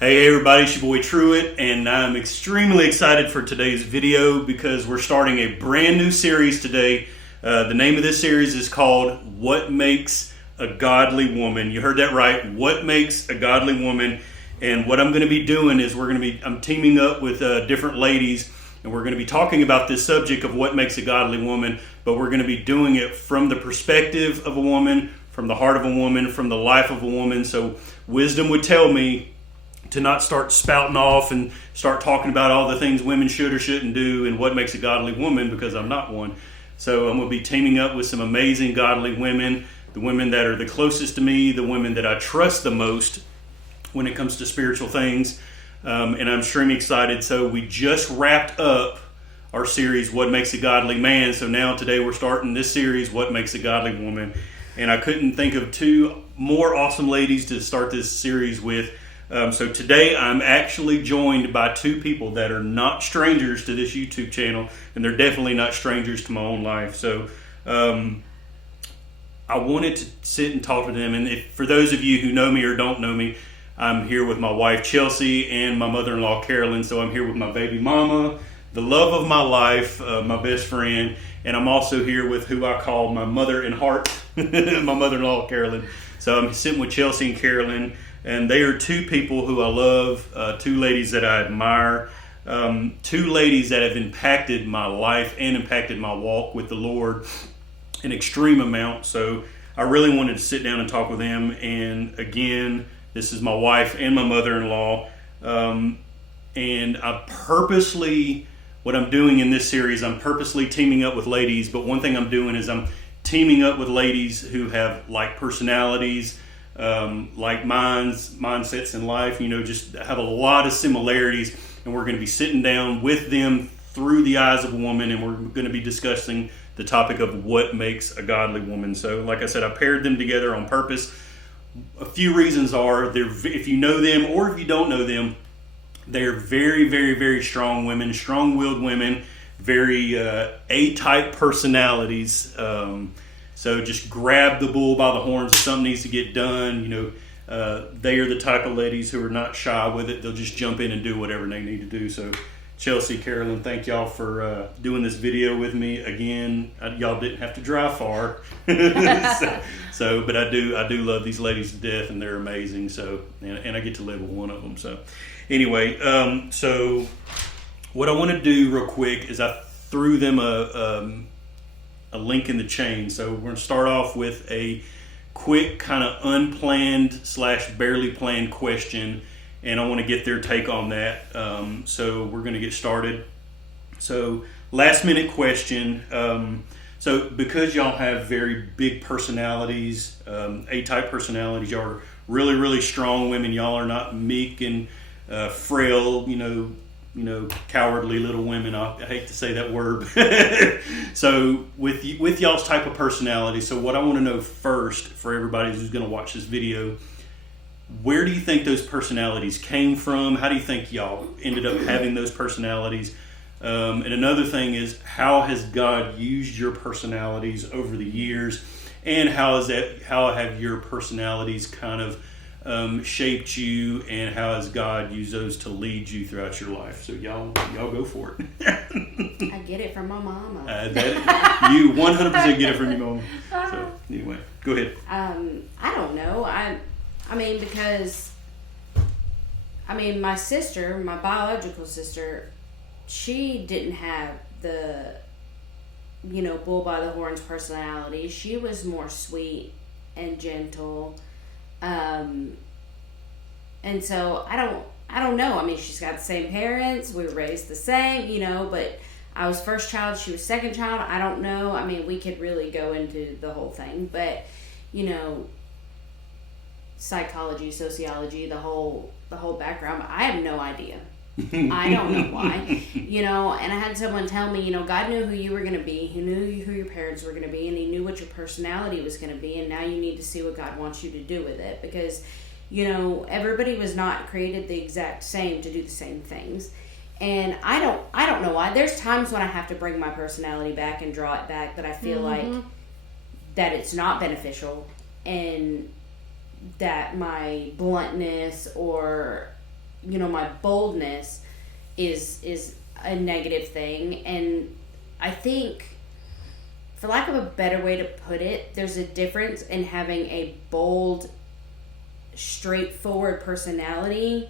Hey everybody, it's your boy Truett, and I'm extremely excited for today's video because we're starting a brand new series today. The name of this series is called What Makes a Godly Woman. You heard that right, What Makes a Godly Woman. And what I'm going to be doing is I'm teaming up with different ladies, and we're going to be talking about this subject of what makes a godly woman, but we're going to be doing it from the perspective of a woman, from the heart of a woman, from the life of a woman. So wisdom would tell me to not start spouting off and start talking about all the things women should or shouldn't do and what makes a godly woman, because I'm not one. So I'm going to be teaming up with some amazing godly women, the women that are the closest to me, the women that I trust the most when it comes to spiritual things. And I'm extremely excited. So we just wrapped up our series, What Makes a Godly Man. So now today we're starting this series, What Makes a Godly Woman. And I couldn't think of two more awesome ladies to start this series with. So today I'm actually joined by two people that are not strangers to this YouTube channel, and they're definitely not strangers to my own life. So I wanted to sit and talk to them. And for those of you who know me or don't know me, I'm here with my wife Chelsea and my mother-in-law Carolyn. So I'm here with my baby mama, the love of my life, my best friend, and I'm also here with who I call my mother in heart, my mother-in-law Carolyn. So I'm sitting with Chelsea and Carolyn. And they are two people who I love, two ladies that I admire, two ladies that have impacted my life and impacted my walk with the Lord an extreme amount. So I really wanted to sit down and talk with them. And again, this is my wife and my mother-in-law. And what I'm doing in this series, I'm purposely teaming up with ladies. But one thing I'm doing is I'm teaming up with ladies who have like personalities, like mindsets in life, just have a lot of similarities, and we're going to be sitting down with them through the eyes of a woman, and we're going to be discussing the topic of what makes a godly woman. So like I said, I paired them together on purpose. A few reasons are, if you know them or if you don't know them, they're very, very, very strong women, strong-willed women, very A-type personalities. So just grab the bull by the horns if something needs to get done. They are the type of ladies who are not shy with it. They'll just jump in and do whatever they need to do. So Chelsea, Carolyn, thank y'all for doing this video with me. Again, y'all didn't have to drive far. But I do love these ladies to death, and they're amazing. So, and I get to live with one of them. So anyway, so what I want to do real quick is I threw them a link in the chain. So we're going to start off with a quick kind of unplanned / barely planned question, and I want to get their take on that. So we're going to get started. So last minute question. So because y'all have very big personalities, A-type personalities, y'all are really, really strong women. Y'all are not meek and frail, cowardly little women. I hate to say that word. So with y'all's type of personality, so what I want to know first for everybody who's going to watch this video, where do you think those personalities came from? How do you think y'all ended up having those personalities? And another thing is, how has God used your personalities over the years, and how have your personalities kind of shaped you, and how has God used those to lead you throughout your life? So y'all go for it. I get it from my mama. You 100% get it from your mama. So anyway, go ahead. I don't know. Because my sister, my biological sister, she didn't have the, bull by the horns personality. She was more sweet and gentle. And so I don't know. She's got the same parents. We were raised the same, but I was first child. She was second child. I don't know. We could really go into the whole thing, but, psychology, sociology, the whole background. I have no idea. I don't know why, and I had someone tell me, God knew who you were going to be. He knew who your parents were going to be, and he knew what your personality was going to be. And now you need to see what God wants you to do with it, because, everybody was not created the exact same to do the same things. And I don't know why. There's times when I have to bring my personality back and draw it back, that I feel like that it's not beneficial, and that my bluntness or my boldness is a negative thing. And I think, for lack of a better way to put it, there's a difference in having a bold, straightforward personality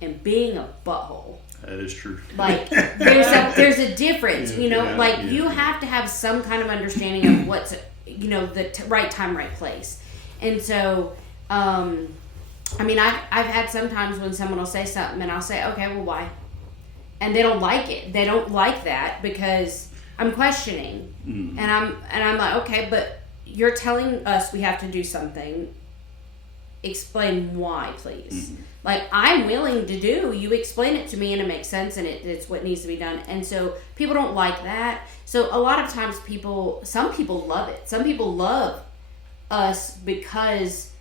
and being a butthole. That is true. Like, there's a difference, you have to have some kind of understanding of what's, the right time, right place. And so, I've had some times when someone will say something and I'll say, okay, well, why? And they don't like it. They don't like that because I'm questioning. And I'm like, okay, but you're telling us we have to do something. Explain why, please. Like, I'm willing to do. You explain it to me and it makes sense and it's what needs to be done. And so people don't like that. So a lot of times some people love it. Some people love us because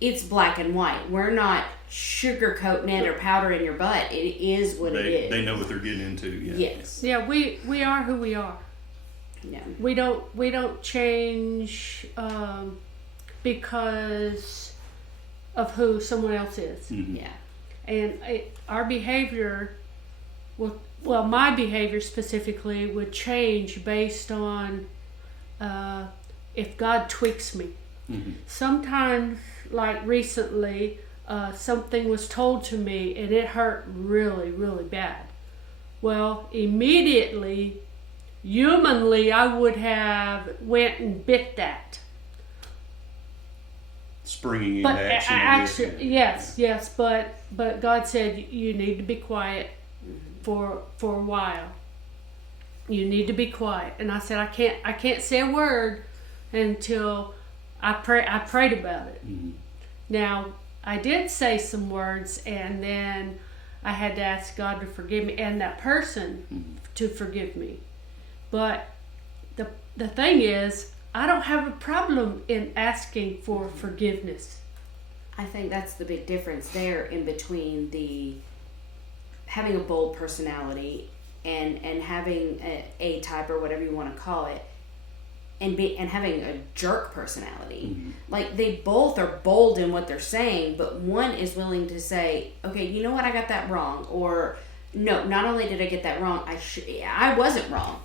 it's black and white. We're not sugarcoating it or powdering your butt. It is what it is. They know what they're getting into. Yeah. Yes. Yeah, we are who we are. Yeah. We don't change because of who someone else is. Yeah. And our behavior, well, my behavior specifically would change based on if God tweaks me. Sometimes, like recently, something was told to me and it hurt really, really bad. Well, immediately, humanly, I would have went and bit that. Springing into action. Yes, but God said you need to be quiet for a while. You need to be quiet, and I said I can't say a word until I prayed about it. Now I did say some words, and then I had to ask God to forgive me and that person to forgive me. But the thing is, I don't have a problem in asking for forgiveness. I think that's the big difference there in between having a bold personality and having a type or whatever you want to call it, and having a jerk personality. Like, they both are bold in what they're saying, but one is willing to say, okay, you know what, I got that wrong, or no, not only did I get that wrong, I wasn't wrong.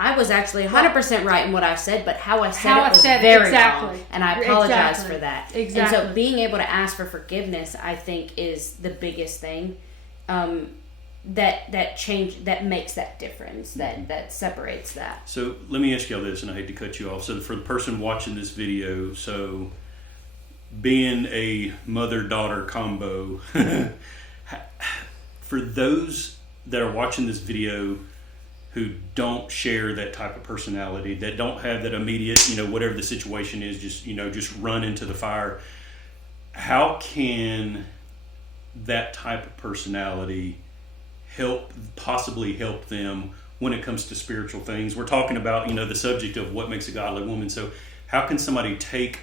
I was actually 100% right in what I said, but how I said it was very wrong, and I apologize for that. Exactly. And so being able to ask for forgiveness, I think, is the biggest thing that makes that difference, that separates that. So let me ask y'all this, and I hate to cut you off. So for the person watching this video, so being a mother-daughter combo, for those that are watching this video who don't share that type of personality, that don't have that immediate, whatever the situation is, just run into the fire. How can that type of personality possibly help them when it comes to spiritual things? We're talking about, the subject of what makes a godly woman. So how can somebody take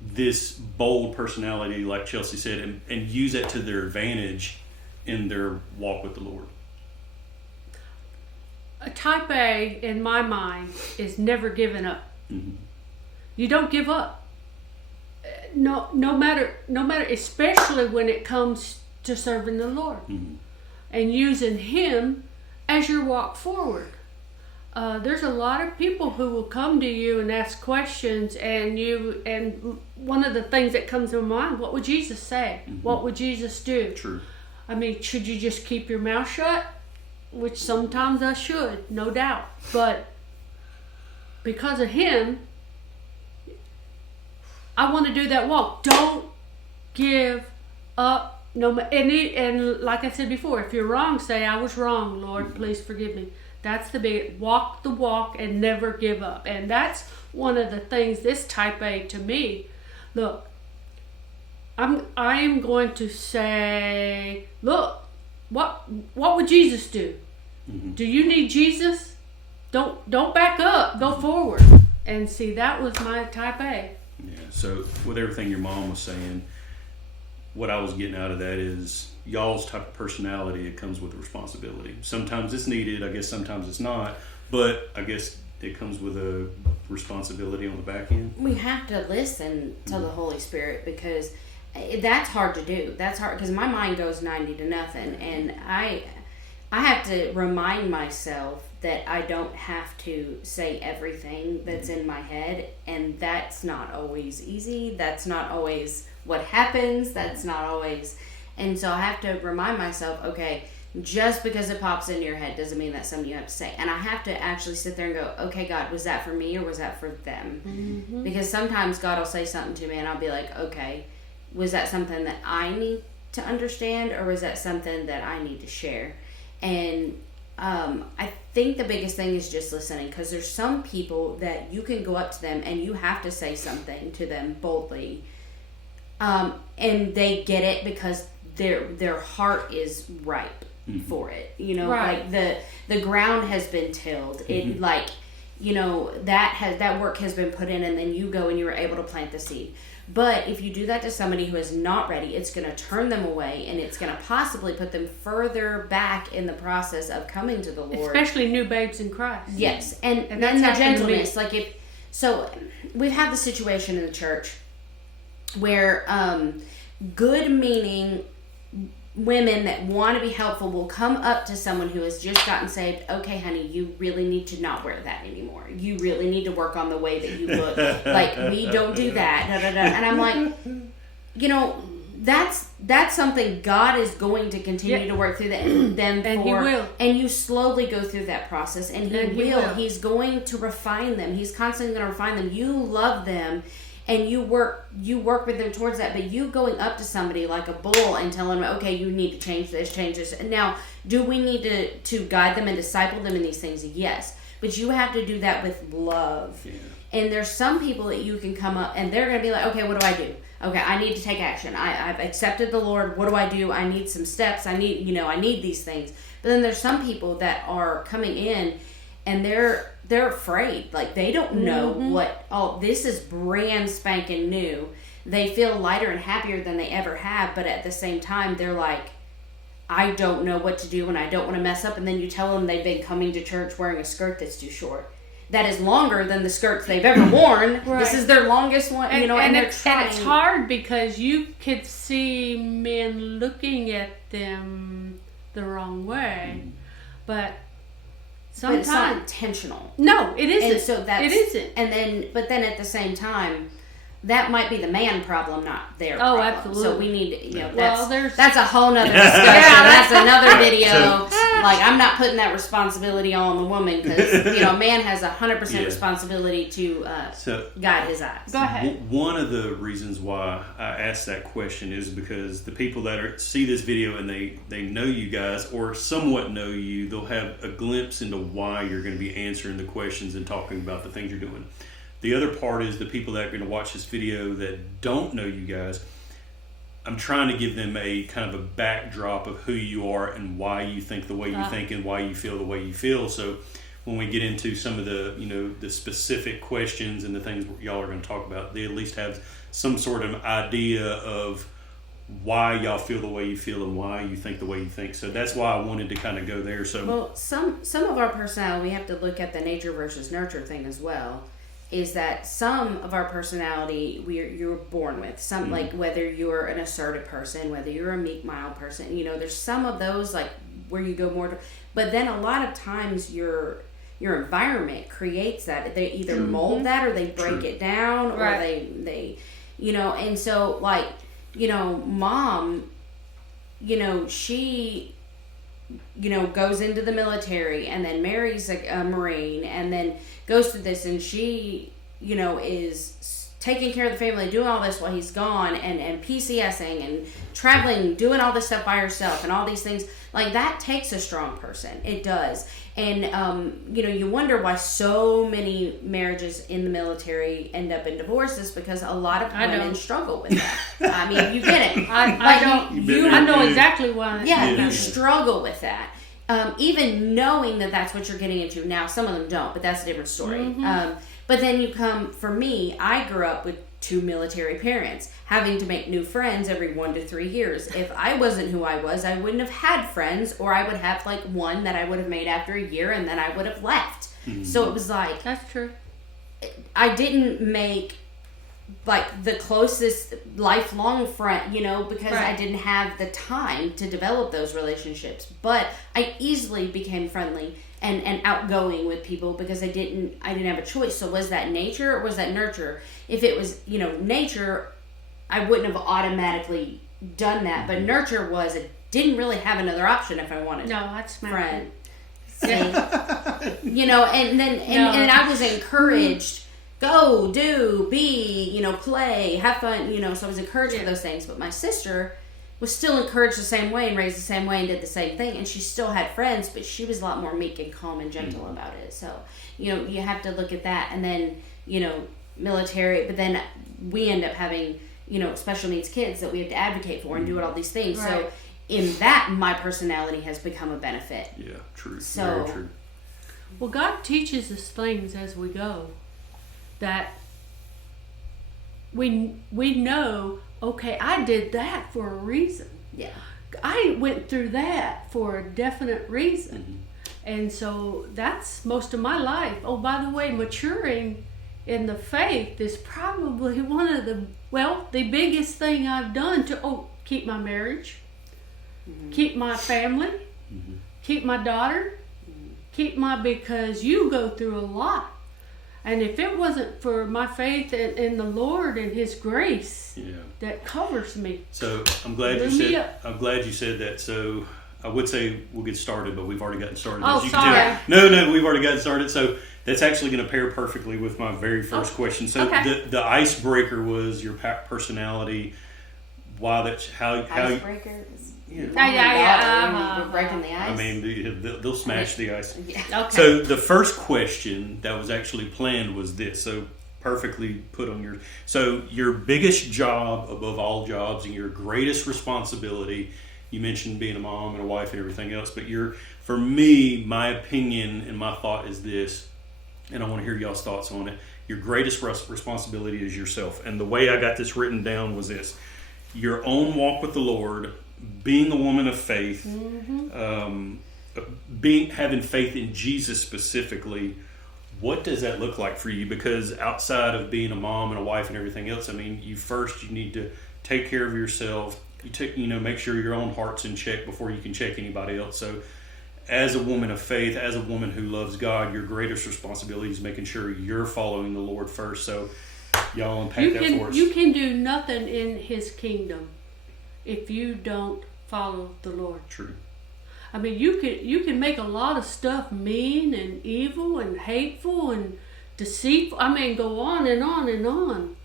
this bold personality, like Chelsea said, and use it to their advantage in their walk with the Lord? A type A, in my mind, is never giving up. You don't give up. No matter, especially when it comes to serving the Lord and using Him as your walk forward. There's a lot of people who will come to you and ask questions, and one of the things that comes to mind, what would Jesus say? What would Jesus do? True. I mean, should you just keep your mouth shut? Which sometimes I should, no doubt. But because of Him, I want to do that walk. Don't give up. And like I said before, if you're wrong, say, I was wrong, Lord, please forgive me. That's the big, walk the walk and never give up. And that's one of the things, this type A to me. Look, I am going to say, look, what would Jesus do? Do you need Jesus? Don't back up. Go forward. And see, that was my type A. Yeah. So with everything your mom was saying, what I was getting out of that is y'all's type of personality, it comes with responsibility. Sometimes it's needed. I guess sometimes it's not. But I guess it comes with a responsibility on the back end. We have to listen to the Holy Spirit, because that's hard to do. That's hard because my mind goes 90 to nothing, and I have to remind myself that I don't have to say everything that's in my head, and that's not always easy. That's not always what happens. That's not always, and so I have to remind myself, okay, just because it pops into your head doesn't mean that's something you have to say. And I have to actually sit there and go, okay, God, was that for me or was that for them? Mm-hmm. Because sometimes God will say something to me and I'll be like, okay, was that something that I need to understand or was that something that I need to share? And I think the biggest thing is just listening, because there's some people that you can go up to them and you have to say something to them boldly. And they get it because their heart is ripe for it, you know, right. like the ground has been tilled. It like, you know, that work has been put in, and then you go and you were able to plant the seed. But if you do that to somebody who is not ready, it's going to turn them away, and it's going to possibly put them further back in the process of coming to the Lord. Especially new babes in Christ. Yes, and that's then the happened to me. gentleness, like so we've had the situation in the church where good meaning women that want to be helpful will come up to someone who has just gotten saved. Okay, honey, you really need to not wear that anymore. You really need to work on the way that you look. Like, we don't do that. Da, da, da. And I'm like, you know, that's something God is going to continue to work through them And for. He will. And you slowly go through that process, and He will. He's going to refine them. He's constantly going to refine them. You love them. And you work with them towards that, but you going up to somebody like a bull and telling them, okay, you need to change this. And now, do we need to guide them and disciple them in these things? Yes. But you have to do that with love. Yeah. And there's some people that you can come up and they're going to be like, okay, what do I do? Okay, I need to take action. I've accepted the Lord. What do I do? I need some steps. I need these things. But then there's some people that are coming in and they're afraid. Like, they don't know this is brand spanking new. They feel lighter and happier than they ever have, but at the same time, they're like, I don't know what to do and I don't want to mess up. And then you tell them they've been coming to church wearing a skirt that's too short. That is longer than the skirts they've ever worn. Right. This is their longest one, and they're trying. And it's hard because you could see men looking at them the wrong way, but sometimes it's not intentional. No, it isn't. And so it isn't. But then at the same time, that might be the man problem, not their problem. Absolutely. So we need, that's a whole nother discussion. That's another video. Like, I'm not putting that responsibility on the woman because, man has 100% responsibility to guide his eyes. Go ahead. One of the reasons why I asked that question is because the people that see this video and they know you guys or somewhat know you, they'll have a glimpse into why you're going to be answering the questions and talking about the things you're doing. The other part is the people that are going to watch this video that don't know you guys. I'm trying to give them a kind of a backdrop of who you are and why you think the way you think and why you feel the way you feel. So when we get into some of the, the specific questions and the things y'all are going to talk about, they at least have some sort of idea of why y'all feel the way you feel and why you think the way you think. So that's why I wanted to kind of go there. So, well, some of our personality, we have to look at the nature versus nurture thing as well. Is that some of our personality you're born with. Some like whether you're an assertive person, whether you're a meek, mild person. There's some of those like where you go more to, but then a lot of times your environment creates that. They either mold that or they break it down or they and so like mom, she goes into the military and then marries a Marine and then goes through this, and she, is taking care of the family, doing all this while he's gone, and PCSing and traveling, doing all this stuff by herself and all these things. Like, that takes a strong person. It does. And, you wonder why so many marriages in the military end up in divorces, because a lot of women struggle with that. I mean, you get it. I know exactly why. Yeah, you struggle with that. Even knowing that that's what you're getting into. Now, some of them don't, but that's a different story. Mm-hmm. But then for me, I grew up with 2 military parents, having to make new friends every 1 to 3 years. If I wasn't who I was, I wouldn't have had friends, or I would have like one that I would have made after a year and then I would have left. Mm-hmm. So it was like... That's true. I didn't make like the closest lifelong friend, because Right. I didn't have the time to develop those relationships. But I easily became friendly and outgoing with people because I didn't have a choice. So was that nature or was that nurture? If it was, nature, I wouldn't have automatically done that. But nurture was, I didn't really have another option if I wanted No, that's my friend. Yeah. And then and I was encouraged, go, do, be, play, have fun, so I was encouraged for those things. But my sister was still encouraged the same way and raised the same way and did the same thing, and she still had friends, but she was a lot more meek and calm and gentle about it. So, you have to look at that. And then, military, but then we end up having, special needs kids that we have to advocate for and do all these things. Right. So in that, my personality has become a benefit. Yeah, true. So- Very true. Well, God teaches us things as we go that we know, okay, I did that for a reason. Yeah. I went through that for a definite reason. And so that's most of my life. Oh, by the way, maturing in the faith is probably one of the biggest thing I've done to keep my marriage, keep my family, keep my daughter, because you go through a lot. And if it wasn't for my faith in the Lord and His grace that covers me. So I'm glad Blew me up. you said that. So I would say we'll get started, but we've already gotten started. Oh, As you can sorry. tell. No, we've already gotten started. So that's actually going to pair perfectly with my very first question. So okay. the icebreaker was your personality. Why that's how Icebreakers. Yeah. We're breaking the ice. I mean they'll smash the ice. Yeah. Okay. So the first question that was actually planned was this. So perfectly put on your. So your biggest job above all jobs and your greatest responsibility. You mentioned being a mom and a wife and everything else, but for me, my opinion and my thought is this, and I want to hear y'all's thoughts on it. Your greatest responsibility is yourself, and the way I got this written down was this: your own walk with the Lord, being a woman of faith, having faith in Jesus specifically. What does that look like for you? Because outside of being a mom and a wife and everything else, I mean, you need to take care of yourself. Make sure your own heart's in check before you can check anybody else. So as a woman of faith, as a woman who loves God, your greatest responsibility is making sure you're following the Lord first. So y'all unpack that for us. You can do nothing in His kingdom if you don't follow the Lord. True. I mean, you can make a lot of stuff mean and evil and hateful and deceitful. I mean, go on and on and on.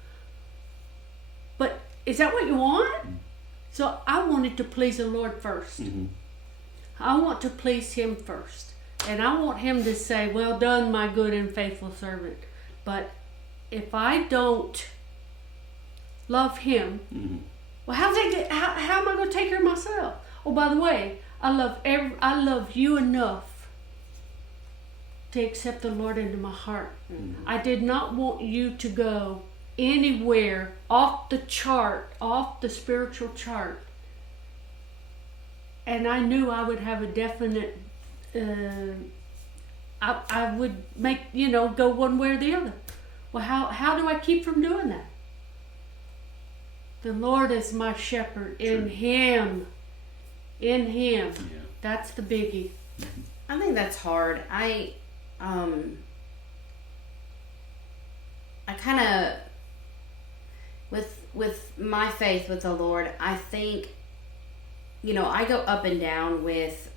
But is that what you want? So I wanted to please the Lord first. I want to please Him first. And I want Him to say, well done, my good and faithful servant. But if I don't love Him, well, how am I going to take care of myself? Oh, by the way, I love you enough to accept the Lord into my heart. I did not want you to go anywhere off the chart, off the spiritual chart. And I knew I would have a definite, I would make, go one way or the other. Well, how do I keep from doing that? The Lord is my shepherd. In Him. Yeah. That's the biggie. I think that's hard. I kind of, with my faith with the Lord, I think, I go up and down with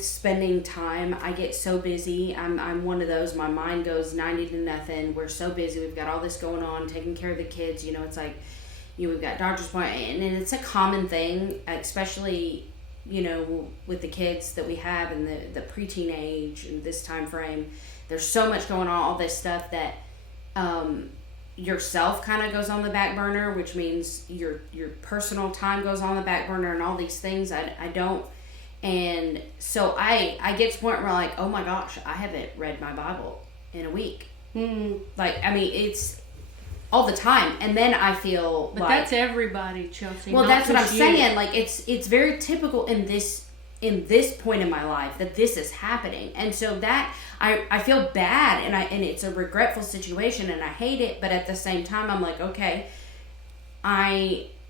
spending time. I get so busy. I'm one of those. My mind goes 90 to nothing. We're so busy. We've got all this going on, taking care of the kids. It's like, we've got doctor's appointment, and it's a common thing, especially, with the kids that we have in the preteen age and this time frame. There's so much going on, all this stuff that yourself kind of goes on the back burner, which means your personal time goes on the back burner, and all these things I don't. And so I get to the point where I'm like, oh my gosh, I haven't read my Bible in a week. Like, I mean, it's all the time. And then I feel but like... that's everybody, Chelsea. Well, not that's what I'm just you. saying. Like, it's very typical in this in this point in my life that this is happening. And so that I feel bad, and it's a regretful situation, and I hate it, but at the same time I'm like, okay,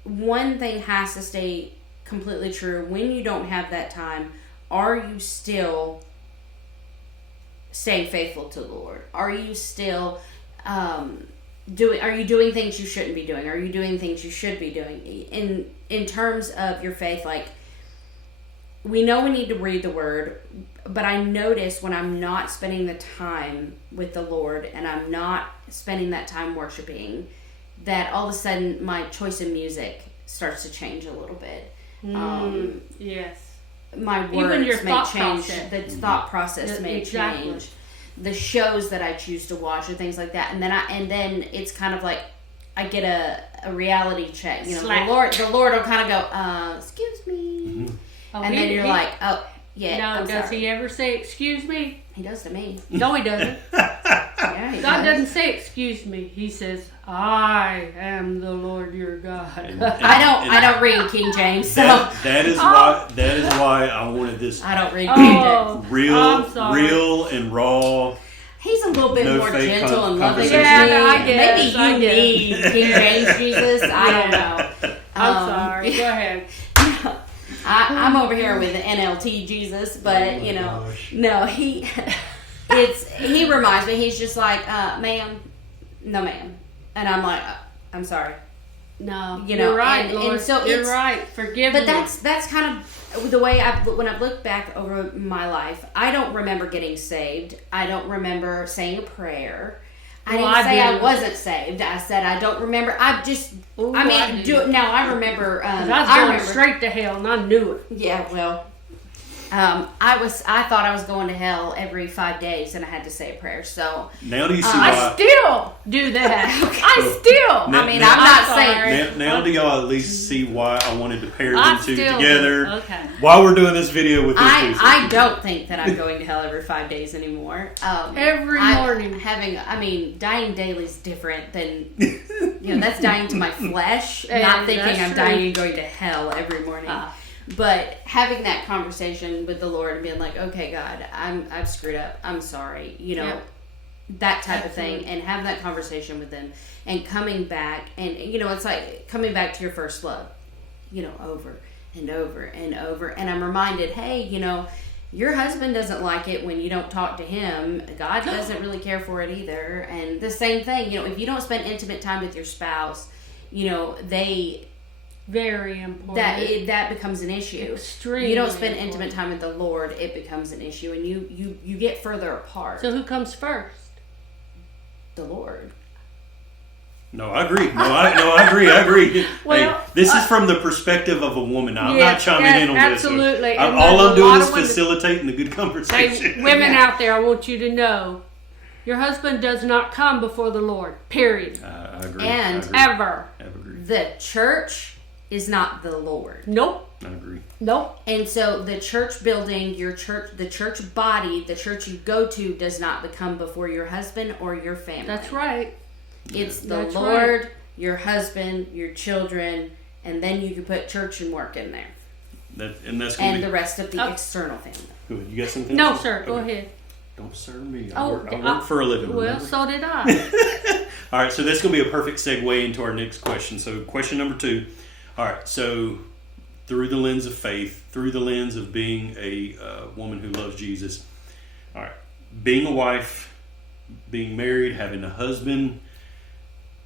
one thing has to stay completely true. When you don't have that time, are you still staying faithful to the Lord? Are you still are you doing things you shouldn't be doing? Are you doing things you should be doing? In terms of your faith, like, we know we need to read the Word, but I notice when I'm not spending the time with the Lord and I'm not spending that time worshiping, that all of a sudden my choice in music starts to change a little bit. Yes. My words Even your may thought change. process. The thought process may Exactly. change. The shows that I choose to watch or things like that, and then it's kind of like I get a reality check. You know, Slap. the Lord will kind of go, "Excuse me," Oh, and then you're like, "Oh, yeah." No, I'm does sorry. he ever say excuse me? He does to me. No, he doesn't. Yeah, he God does. doesn't say excuse me. He says, I am the Lord your God. I don't read King James, so that is why I wanted this I don't read King James. I'm real and raw. He's a little bit No more fake gentle and loving conversation. than me. Yeah, I guess, Maybe I you guess. need King James Jesus. I don't know. I'm sorry. Go ahead. I'm over here with the NLT Jesus, but no, he reminds me. He's just like, ma'am, no, ma'am, and I'm like, I'm sorry. No, You're right, and Lord. so you're it's right. Forgive me. But that's kind of the way when I look back over my life. I don't remember getting saved. I don't remember saying a prayer. I Well, didn't I say I do. wasn't saved. I said I don't remember. I just, Ooh, I mean, I do. now I remember. 'Cause I I was going remember straight to hell, and I knew it. Yeah, well, I thought I was going to hell every 5 days, and I had to say a prayer. So Now do you see I why? still do that. I still. Now- I mean, now- I'm not I'm saying. Now do y'all at least see why I wanted to pair I them two still together do. Okay. while we're doing this video with this piece? I don't think that I'm going to hell every 5 days anymore. Every morning. Dying daily is different than, that's dying to my flesh, Hey, not thinking that's I'm true. dying and going to hell every morning. But having that conversation with the Lord and being like, okay, God, I've screwed up. I'm sorry. Yep. That type Absolutely. of thing, and having that conversation with them and coming back, and it's like coming back to your first love, over and over and over. And I'm reminded, hey, your husband doesn't like it when you don't talk to him. God doesn't really care for it either. And the same thing, if you don't spend intimate time with your spouse, they Very important. that becomes an issue. Extremely You don't spend important. intimate time with the Lord, it becomes an issue, and you get further apart. So who comes first? The Lord. No, I agree. I agree. Well, hey, this is from the perspective of a woman. I'm not Yes, chiming yes, in on absolutely. this. And All there's I'm a doing lot is of women- facilitating a good conversation. Hey, women Yeah. out there, I want you to know, your husband does not come before the Lord. Period. I agree. And I agree. Ever. I agree. The church is not the Lord. Nope. I agree. Nope. And so the church building, the church body, the church you go to does not become before your husband or your family. That's right. It's the That's Lord, right. your husband, your children, and then you can put church and work in there. That's gonna And be the rest of the Oh. external family. good. You got something? No, else? sir. Go Okay. ahead. Don't serve me. Oh, I work for a living. Well, remember? so did I. All right, so that's going to be a perfect segue into our next question. So, question number 2. All right, so through the lens of faith, through the lens of being a woman who loves Jesus, all right, being a wife, being married, having a husband,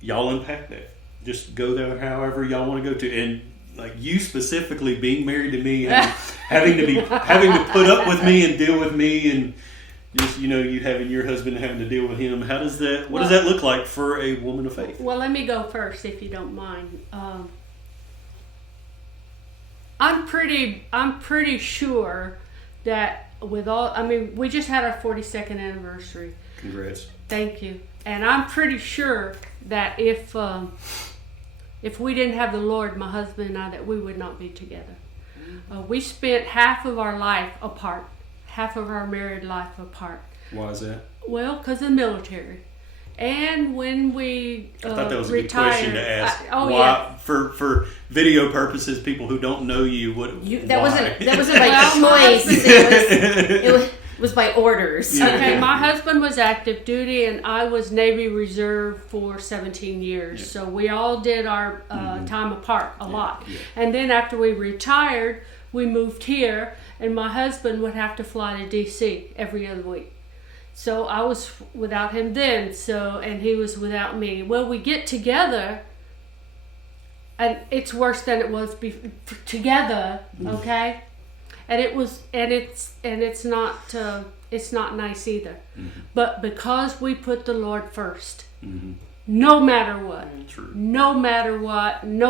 y'all unpack that. Just go there however y'all want to go to. And like you specifically being married to me and having to put up with me and deal with me and just, you having your husband having to deal with him. What does that look like for a woman of faith? Well, let me go first, if you don't mind. I'm pretty sure that we just had our 42nd anniversary. Congrats. Thank you. And I'm pretty sure that if we didn't have the Lord, my husband and I, that we would not be together. We spent half of our life apart, half of our married life apart. Why is that? Well, because of the military. And when we I thought that was a retired, good question to ask. yeah. For video purposes, people who don't know you, That why? wasn't by Well, choice. It was by orders. Yeah. Okay, my husband was active duty and I was Navy Reserve for 17 years. Yeah. So we all did our time apart a lot. Yeah. And then after we retired, we moved here and my husband would have to fly to DC every other week. So I was without him then, and he was without me. Well, we get together and it's worse than it was together, okay? And it's not nice either. Mm-hmm. But because we put the Lord first, Mm-hmm. no matter what, True. no matter what, and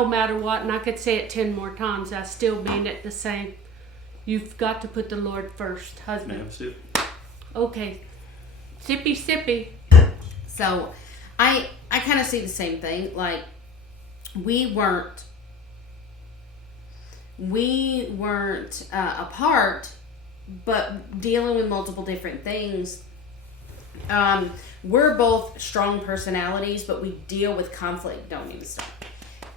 I could say it 10 more times, I still mean it the same. You've got to put the Lord first, husband. Yeah, that's it. Okay, sippy. So, I kind of see the same thing. Like, we weren't apart, but dealing with multiple different things. We're both strong personalities, but we deal with conflict. Don't even stop.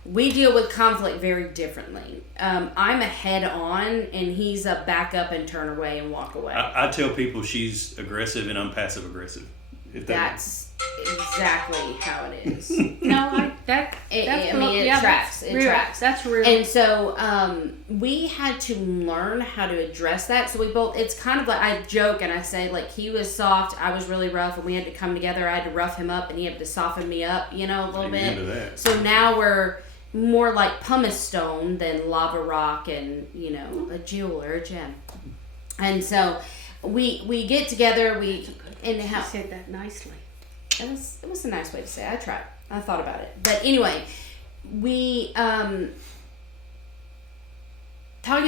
We deal with conflict very differently. I'm a head on, and he's a back up and turn away and walk away. I tell people she's aggressive and I'm passive aggressive. That's exactly how it is. No, It tracks. It real. tracks. That's real. And so we had to learn how to address that. So we both, it's kind of like, I joke and I say, like, he was soft, I was really rough, and we had to come together. I had to rough him up and he had to soften me up, a little Amen to bit. that. So now we're more like pumice stone than lava rock and, a jewel or a gem. And so we get together, You said that nicely. it was a nice way to say it. I tried. I thought about it. But anyway, we talking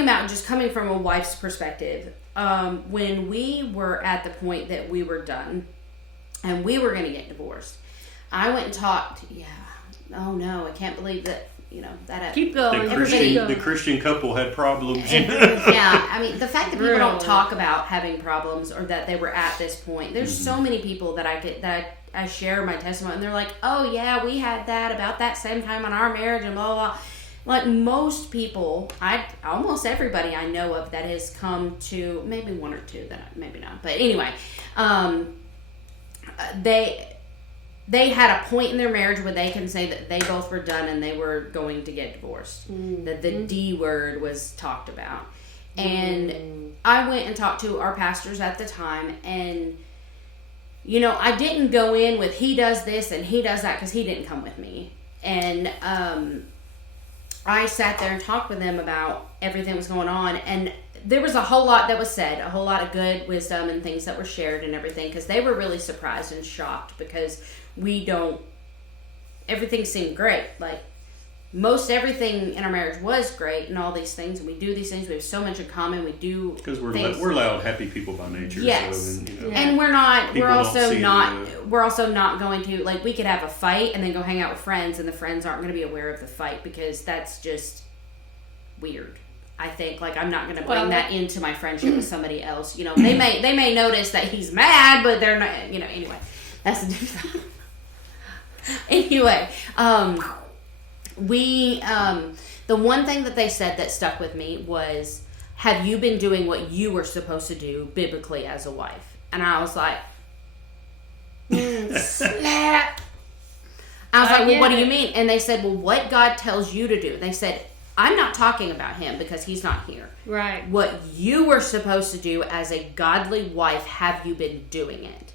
about just coming from a wife's perspective, when we were at the point that we were done and we were going to get divorced, I went and talked. Oh no, I can't believe that. That Keep going. The Christian couple had problems. Yeah, I mean, the fact that people don't Really? talk about having problems or that they were at this point. There's so many people that I share my testimony, and they're like, "Oh yeah, we had that about that same time on our marriage," and blah blah blah. Like most people, almost everybody I know of that has come to, maybe one or two that maybe not, but anyway, they had a point in their marriage where they can say that they both were done and they were going to get divorced. That the D word was talked about. And I went and talked to our pastors at the time, and I didn't go in with he does this and he does that because he didn't come with me. And I sat there and talked with them about everything that was going on, and there was a whole lot that was said, a whole lot of good wisdom and things that were shared and everything, because they were really surprised and shocked because everything seemed great. Like, most everything in our marriage was great and all these things, and we do these things. We have so much in common. We do Because we're things. we're loud, happy people by nature. Yes. So, And we're not. People We're don't also see not. We're also not going to, like, we could have a fight and then go hang out with friends, and the friends aren't going to be aware of the fight because that's just weird. I think, like, I'm not going to bring that into my friendship with somebody else. They may notice that he's mad, but they're not. Anyway, that's a different. Anyway, the one thing that they said that stuck with me was, have you been doing what you were supposed to do biblically as a wife? And I was like, slap. I was like, well, what do you mean? And they said, well, what God tells you to do. They said, I'm not talking about him because he's not here. Right. What you were supposed to do as a godly wife, have you been doing it?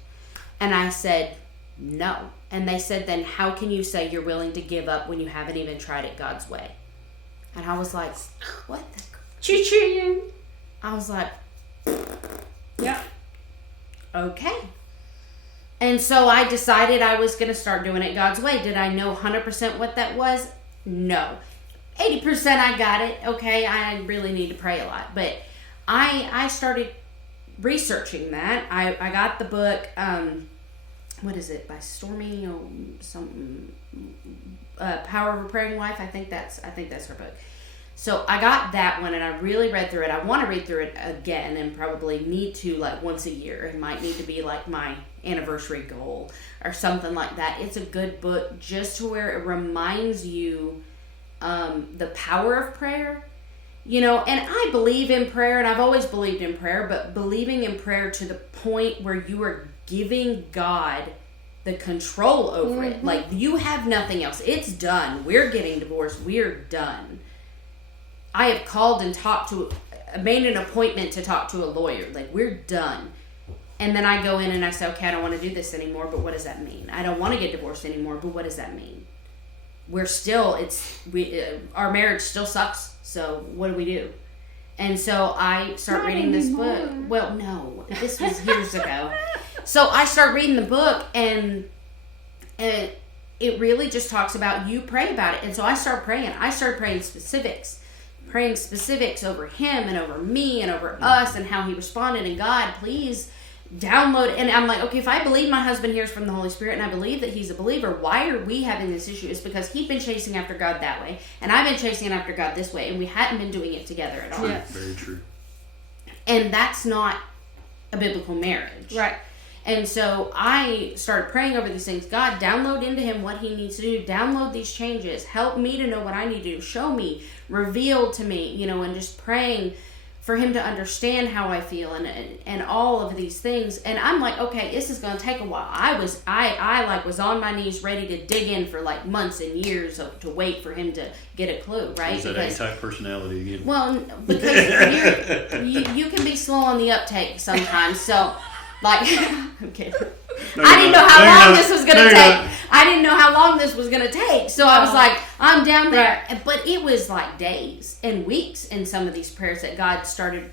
And I said, no. And they said, then how can you say you're willing to give up when you haven't even tried it God's way? And I was like, what? Choo-choo. I was like, Yep. okay. And so I decided I was going to start doing it God's way. Did I know 100% what that was? No. 80% I got it. Okay, I really need to pray a lot. But I started researching that. I got the book, what is it, by Stormy or something, Power of a Praying Wife. I think that's her book. So I got that one and I really read through it. I want to read through it again and probably need to, like, once a year. It might need to be like my anniversary goal or something like that. It's a good book just to where it reminds you the power of prayer. You know, and I believe in prayer, and I've always believed in prayer, but believing in prayer to the point where you are giving God the control over it. Like, you have nothing else. It's done. We're getting divorced. We're done. I have called and made an appointment to talk to a lawyer. Like, we're done. And then I go in and I say, okay, I don't want to do this anymore, but what does that mean? I don't want to get divorced anymore, but what does that mean? We're still, our marriage still sucks. So what do we do? And so I start reading this book. Well, no, this was years ago. So I start reading the book, and it really just talks about you pray about it. And so I start praying. I started praying specifics over him and over me and over us and how he responded. And God, please download. And I'm like, okay, if I believe my husband hears from the Holy Spirit and I believe that he's a believer, why are we having this issue? It's because he'd been chasing after God that way, and I've been chasing after God this way, and we hadn't been doing it together at all. Yes. Very true. And that's not a biblical marriage. Right. And so I started praying over these things. God, download into him what he needs to do. Download these changes. Help me to know what I need to do. Show me. Reveal to me. You know, and just praying for him to understand how I feel and all of these things. And I'm like, okay, this is going to take a while. I was on my knees ready to dig in for like months and years to wait for him to get a clue, right? Is that A-type personality again? Well, because you can be slow on the uptake sometimes. So, like, I'm kidding. I didn't know how long this was going to take. I didn't know how long this was going to take. So I was like, I'm down there. Right. But it was like days and weeks in some of these prayers that God started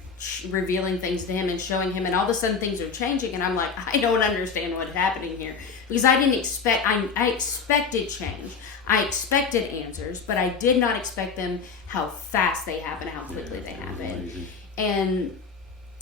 revealing things to him and showing him. And all of a sudden things are changing. And I'm like, I don't understand what's happening here. Because I didn't expect, I expected change. I expected answers. But I did not expect them how fast they happen, how quickly they happen. Amazing. And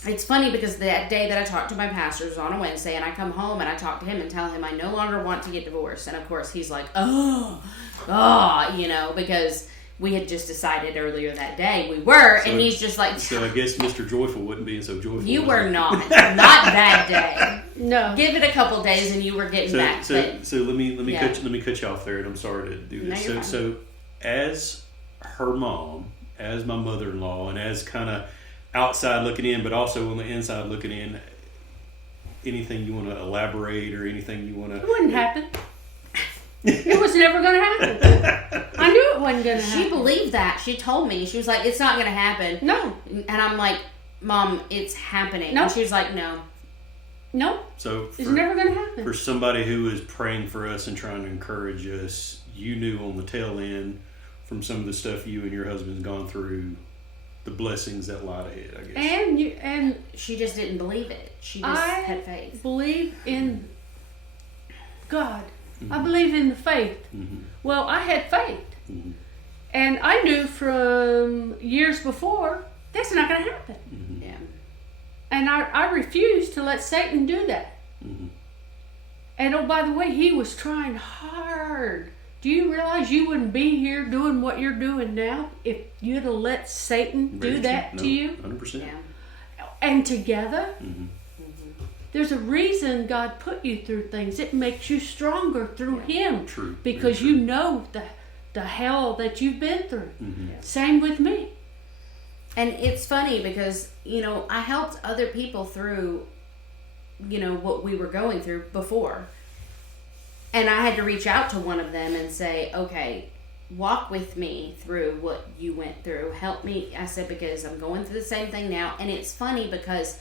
it's funny because that day that I talked to my pastor was on a Wednesday, and I come home and I talk to him and tell him I no longer want to get divorced. And of course he's like, you know, because we had just decided earlier that day we were, and he's just like. So I guess Mr. Joyful wasn't being so joyful. You were not that day. No. Give it a couple days and you were getting back. So let me cut you off there, and I'm sorry to do this. No, so as her mom, as my mother-in-law, and as kind of outside looking in, but also on the inside looking in, anything you want to elaborate or anything you want to... It wouldn't happen. It was never going to happen. I knew it wasn't going to happen. She believed that. She told me. She was like, it's not going to happen. No. And I'm like, Mom, it's happening. No. And she was like, no. No. So it's never going to happen. For somebody who is praying for us and trying to encourage us, you knew on the tail end from some of the stuff you and your husband's gone through, the blessings that lied ahead, I guess. And she just didn't believe it. She just had faith. I believe in God. Mm-hmm. I believe in the faith. Mm-hmm. Well, I had faith. Mm-hmm. And I knew from years before, that's not going to happen. Mm-hmm. Yeah. And I refused to let Satan do that. Mm-hmm. And oh, by the way, he was trying hard. Do you realize you wouldn't be here doing what you're doing now if you'd have let Satan do that to you? 100%. Yeah. And together, there's a reason God put you through things. It makes you stronger through Him. True. Because you know the hell that you've been through. Mm-hmm. Same with me. And it's funny because, you know, I helped other people through, you know, what we were going through before. And I had to reach out to one of them and say, okay, walk with me through what you went through. Help me. I said, because I'm going through the same thing now. And it's funny because,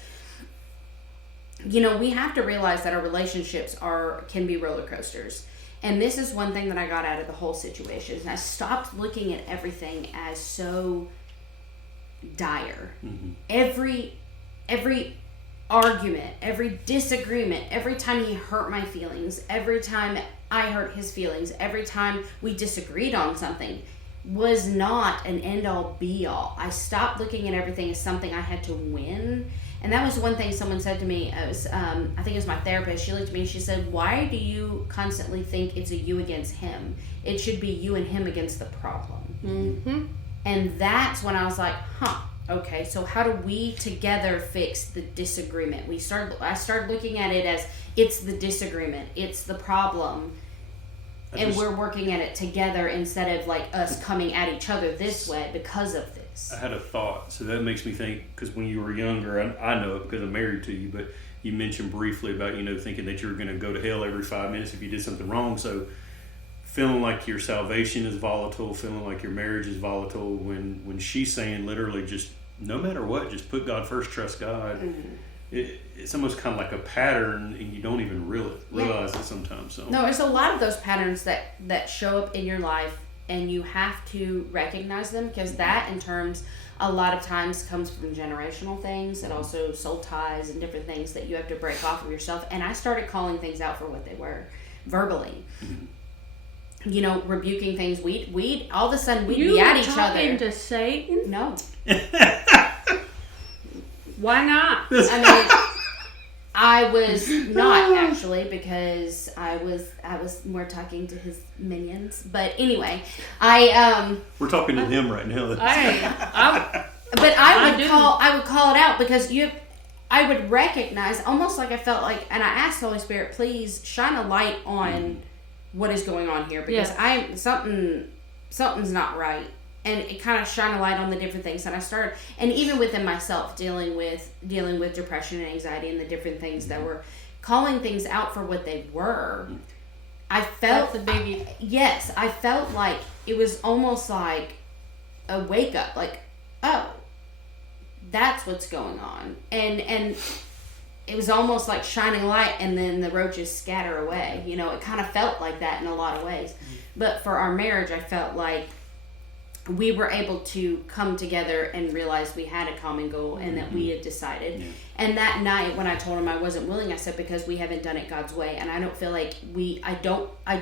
you know, we have to realize that our relationships can be roller coasters. And this is one thing that I got out of the whole situation. I stopped looking at everything as so dire. Mm-hmm. Every argument, every disagreement, every time he hurt my feelings, every time I hurt his feelings, every time we disagreed on something was not an end-all be-all. I stopped looking at everything as something I had to win. And that was one thing someone said to me. It was, I think it was my therapist. She looked at me and she said, why do you constantly think it's a you against him? It should be you and him against the problem. Mm-hmm. And that's when I was like, okay, so how do we together fix the disagreement? I started looking at it as it's the disagreement, it's the problem, and we're working at it together instead of like us coming at each other this way because of this. I had a thought, so that makes me think, because when you were younger, I know it because I'm married to you, but you mentioned briefly about, thinking that you were going to go to hell every 5 minutes if you did something wrong. So feeling like your salvation is volatile, feeling like your marriage is volatile, when she's saying literally just no matter what, just put God first, trust God. It's almost kind of like a pattern, and you don't even realize it sometimes. So no, there's a lot of those patterns that show up in your life, and you have to recognize them, because that in terms a lot of times comes from generational things and also soul ties and different things that you have to break off of yourself. And I started calling things out for what they were verbally. Rebuking things. We'd all of a sudden we'd be at each other. You talking to Satan? No. Why not? I mean, I was not actually, because I was more talking to his minions. But anyway, we're talking to them right now. But I would call it out, because I would recognize, almost like I felt like, and I asked the Holy Spirit, please shine a light on what is going on here, because something's not right. And it kind of shine a light on the different things that I started, and even within myself, dealing with depression and anxiety and the different things that were calling things out for what they were. I felt the biggie. Yes, I felt like it was almost like a wake up, like, oh, that's what's going on, and it was almost like shining a light, and then the roaches scatter away. It kind of felt like that in a lot of ways. But for our marriage, I felt like we were able to come together and realize we had a common goal, and that we had decided. And that night when I told him I wasn't willing, I said, because we haven't done it God's way, and I don't feel like I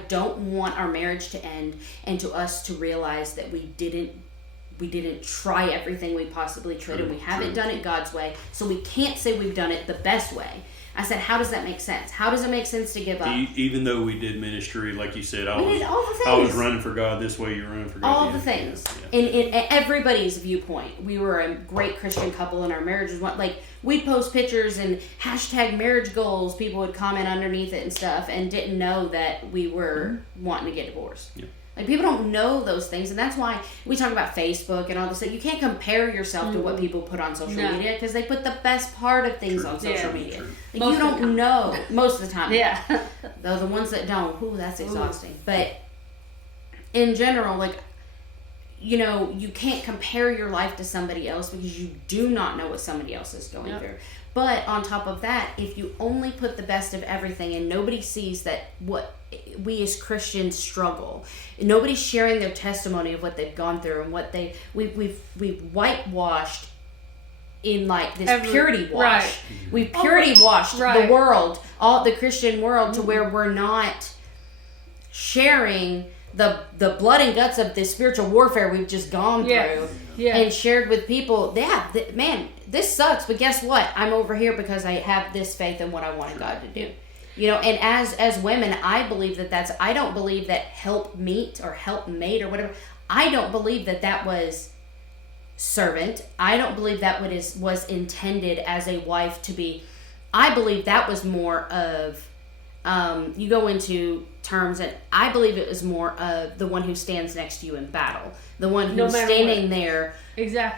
don't want our marriage to end, and to us to realize that we didn't try everything we possibly could, and we haven't done it God's way, so we can't say we've done it the best way. I said, how does that make sense? How does it make sense to give up? Even though we did ministry, like you said, we did all the things. I was running for God this way, you're running for God. All the things. In everybody's viewpoint. We were a great Christian couple, and our marriage was like, we'd post pictures and hashtag marriage goals. People would comment underneath it and stuff, and didn't know that we were wanting to get divorced. Yeah. Like, people don't know those things, and that's why we talk about Facebook and all this stuff. You can't compare yourself to what people put on social media, because they put the best part of things on social media. Like, you don't know most of the time. Yeah. Though the ones that don't, that's exhausting. But in general, like, you can't compare your life to somebody else, because you do not know what somebody else is going through. But on top of that, if you only put the best of everything, and nobody sees that what we as Christians struggle, nobody's sharing their testimony of what they've gone through, and what we've whitewashed in like this purity wash. Right. We've purity washed the world, all the Christian world, to where we're not sharing the blood and guts of this spiritual warfare we've just gone through, and shared with people. Man, this sucks, but guess what? I'm over here because I have this faith in what I wanted God to do. And as women, I believe I don't believe that helpmeet or helpmate or whatever, I don't believe that was servant. I don't believe that was intended as a wife to be. I believe that was more of, you go into terms, and I believe it was more of the one who stands next to you in battle, the one who's standing there,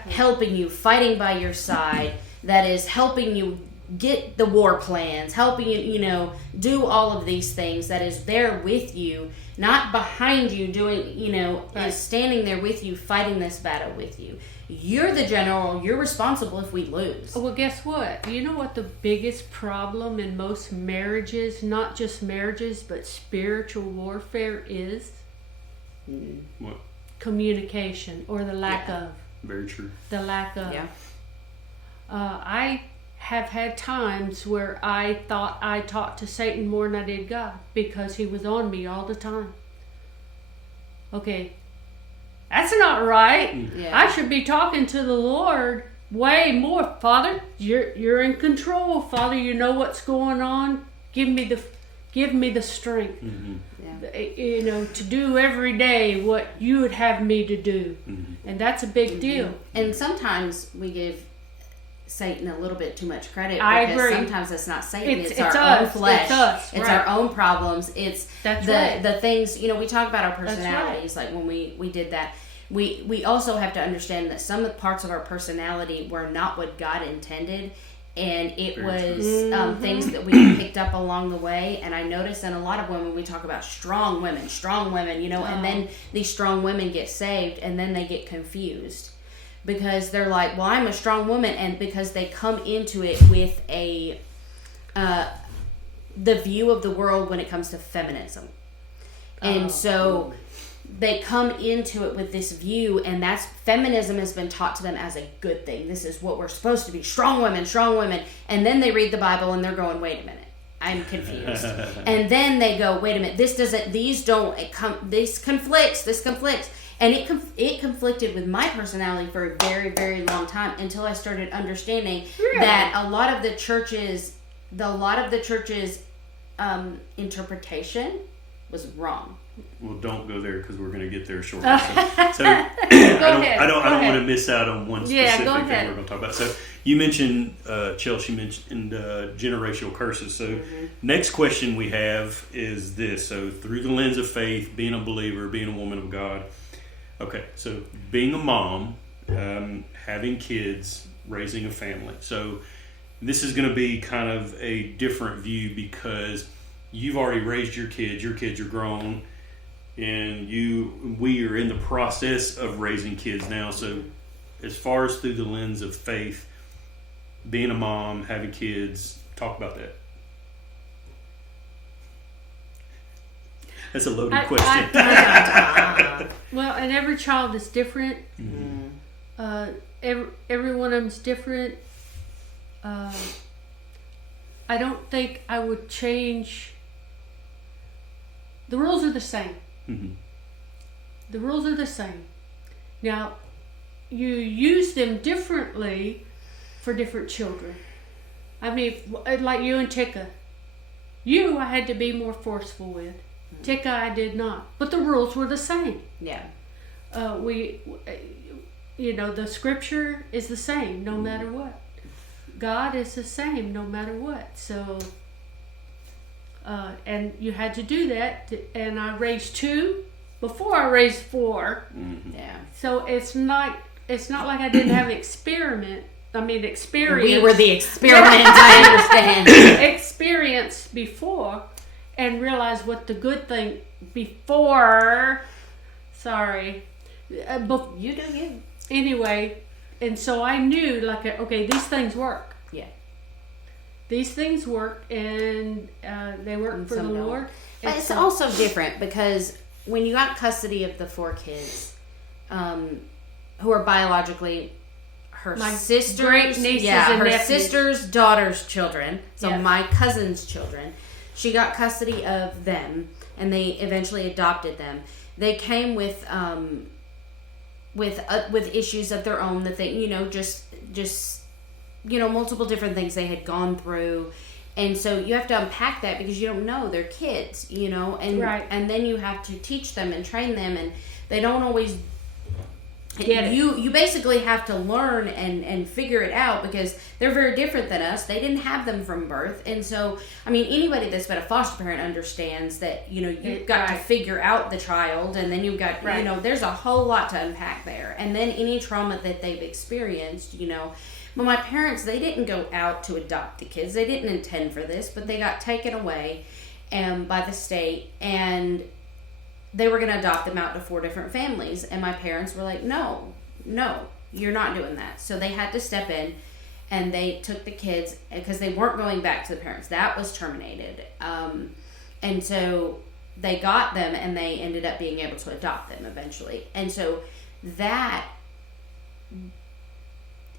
helping you, fighting by your side, that is helping you get the war plans, helping you, do all of these things, that is there with you, not behind you doing, is standing there with you, fighting this battle with you. You're the general, you're responsible if we lose. Well, guess what? You know what the biggest problem in most marriages, not just marriages, but spiritual warfare is? What? Communication, or the lack of. Very true. The lack of. Yeah. I have had times where I thought I talked to Satan more than I did God, because he was on me all the time. Okay, that's not right. Yeah. I should be talking to the Lord way more. Father, you're in control. Father, you know what's going on. Give me give me the strength, Yeah. to do every day what you would have me to do. And that's a big deal. And sometimes we give Satan a little bit too much credit. I because agree. Sometimes it's not Satan, it's It's our own us. flesh. It's us, It's right. our own problems. It's That's the right. the things, we talk about our That's personalities, like when we did that. We also have to understand that some of the parts of our personality were not what God intended, and it was things that we picked up along the way. And I notice in a lot of women, we talk about strong women, and then these strong women get saved, and then they get confused because they're like, well, I'm a strong woman, and because they come into it with the view of the world when it comes to feminism. And so they come into it with this view, and that's feminism has been taught to them as a good thing. This is what we're supposed to be, strong women. And then they read the Bible and they're going, wait a minute, I'm confused. And then they go, wait a minute, this conflicts. And it conflicted with my personality for a very, very long time until I started understanding that a lot of the church's interpretation was wrong. Well, don't go there because we're going to get there shortly. So I don't want to miss out on one specific go thing ahead. we're going to talk about. So you mentioned, Chelsea mentioned generational curses. So next question we have is this. So through the lens of faith, being a believer, being a woman of God. Okay, so being a mom, having kids, raising a family. So this is going to be kind of a different view because you've already raised your kids are grown, and we are in the process of raising kids now. So as far as through the lens of faith, being a mom, having kids, talk about that. That's a loaded question. Well, and every child is different. Every one of them's different. I don't think I would change. The rules are the same. The rules are the same. Now, you use them differently for different children. I mean, like you and Tika. I had to be more forceful with. Tika, I did not. But the rules were the same. Yeah. The scripture is the same no matter what. God is the same no matter what. So, and you had to do that. And I raised 2 before I raised 4. Yeah. So it's not like I didn't have experience. We were the experiment, I understand. Experience before, and realize what the good thing before. Sorry. You do you. Anyway, and so I knew, okay, these things work. Yeah. These things work, and they work And for the some don't. Lord. But it's also different because when you got custody of the 4 kids, who are biologically her My sister's, great nieces and her nephews. sister's daughter's children. So Yes. my cousin's children. She got custody of them, and they eventually adopted them. They came with issues of their own that they, multiple different things they had gone through. And so you have to unpack that because you don't know, they're kids, and Right. and then you have to teach them and train them, and they don't always Get it. You basically have to learn and figure it out because they're very different than us. They didn't have them from birth. And so, anybody that's been a foster parent understands that, you've got to figure out the child, and then you've got, there's a whole lot to unpack there. And then any trauma that they've experienced, But my parents, they didn't go out to adopt the kids. They didn't intend for this, but they got taken away by the state, and they were going to adopt them out to 4 different families. And my parents were like, no, you're not doing that. So they had to step in, and they took the kids because they weren't going back to the parents. That was terminated. And so they got them, and they ended up being able to adopt them eventually. And so that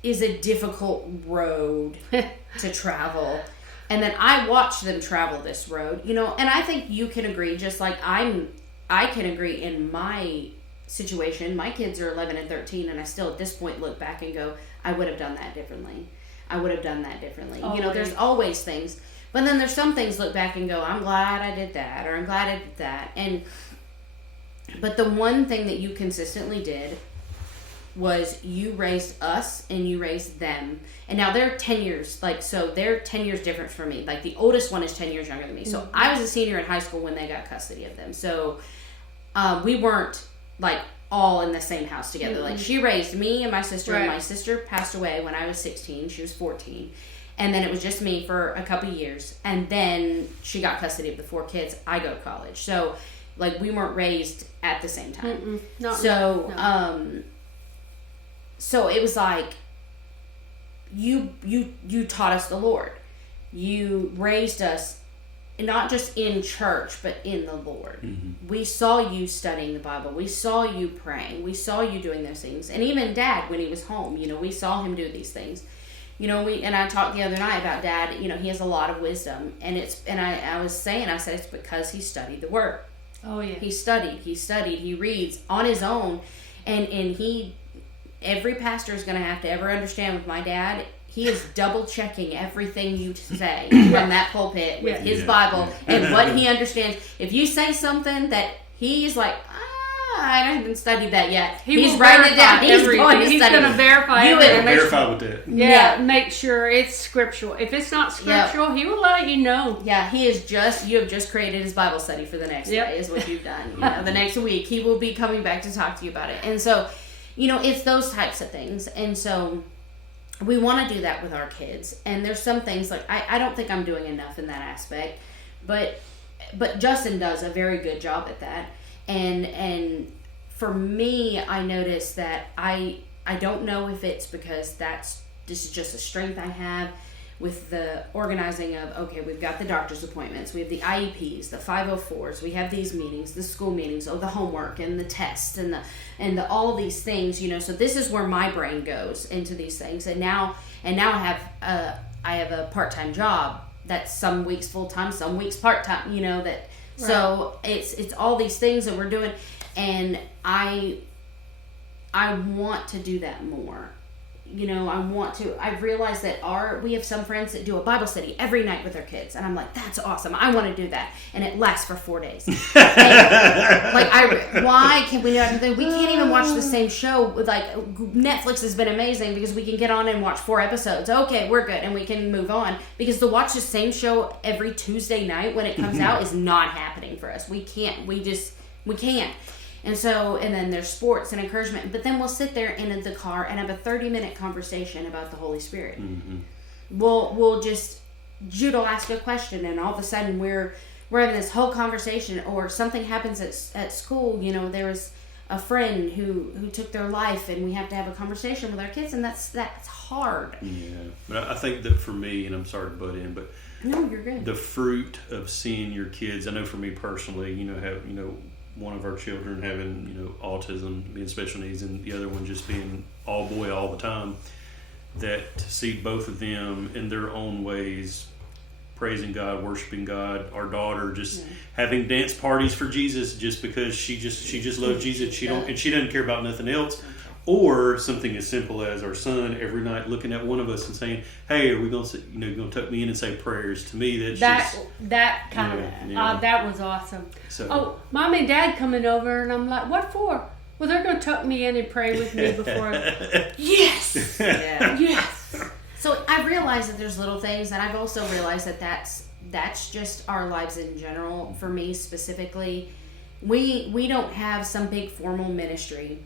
is a difficult road to travel. And then I watched them travel this road, and I think you can agree, just like I can agree in my situation. My kids are 11 and 13, and I still at this point look back and go, I would have done that differently. I would have done that differently. Always. You know, there's always things. But then there's some things look back and go, I'm glad I did that, or I'm glad I did that. But the one thing that you consistently did was you raised us and you raised them. And now they're 10 years, so they're 10 years different from me. Like, the oldest one is 10 years younger than me. So I was a senior in high school when they got custody of them. So we weren't, like, all in the same house together. Mm-hmm. Like, she raised me and my sister, Right. and my sister passed away when I was 16. She was 14. And then it was just me for a couple years. And then she got custody of the 4 kids. I go to college. So, like, we weren't raised at the same time. So it was like, you taught us the Lord. You raised us not just in church, but in the Lord. Mm-hmm. We saw you studying the Bible. We saw you praying. We saw you doing those things. And even Dad, when he was home, you know, we saw him do these things. You know, and I talked the other night about Dad. You know, he has a lot of wisdom, and I was saying, I said, it's because he studied the Word. Oh yeah. He studied, he reads on his own, and every pastor is going to have to ever understand with my dad, he is double checking everything you say from that pulpit with his Bible and what he understands. If you say something that he's like, I haven't studied that yet, he's writing it down. He's going to verify you it. Verify with that. Yeah, make sure it's scriptural. If it's not scriptural, he will let you know. Yeah, you have just created his Bible study for the next day is what you've done. You know, the next week he will be coming back to talk to you about it. And so, you know, it's those types of things. And so we want to do that with our kids. And there's some things, like, I don't think I'm doing enough in that aspect, but Justin does a very good job at that. And for me, I noticed that I don't know if it's because this is just a strength I have with the organizing of, okay, we've got the doctor's appointments, we have the IEPs, the 504s, we have these meetings, the school meetings, the homework and the tests and the all these things, you know. So this is where my brain goes into these things. And now I have a part-time job that's some weeks full-time, some weeks part-time, you know, that. Right. So it's all these things that we're doing, and I want to do that more. You know, I've realized that we have some friends that do a Bible study every night with their kids, and I'm like, that's awesome. I want to do that, and it lasts for 4 days. Why can't we do that? We can't even watch the same show. Like, Netflix has been amazing because we can get on and watch 4 episodes. Okay, we're good, and we can move on, because to watch the same show every Tuesday night when it comes out is not happening for us. We can't. We can't. And then there's sports and encouragement. But then we'll sit there in the car and have a 30-minute conversation about the Holy Spirit. Mm-hmm. We'll just, Jude will ask a question, and all of a sudden we're having this whole conversation. Or something happens at school. You know, there was a friend who took their life, and we have to have a conversation with our kids, and that's hard. Yeah, but I think that for me, and I'm sorry to butt in, but no, you're good. The fruit of seeing your kids, I know for me personally, one of our children having, autism, being special needs, and the other one just being all boy all the time, that to see both of them in their own ways praising God, worshiping God, our daughter just having dance parties for Jesus just because she just loves Jesus. She doesn't care about nothing else. Or something as simple as our son every night looking at one of us and saying, "Hey, are we going to, going to tuck me in and say prayers?" To me, that was awesome. So, Mom and Dad coming over, and I'm like, "What for?" Well, they're going to tuck me in and pray with me before. Yes. Yeah. Yes. So I realized that there's little things, and I've also realized that that's just our lives in general. For me specifically, we don't have some big formal ministry.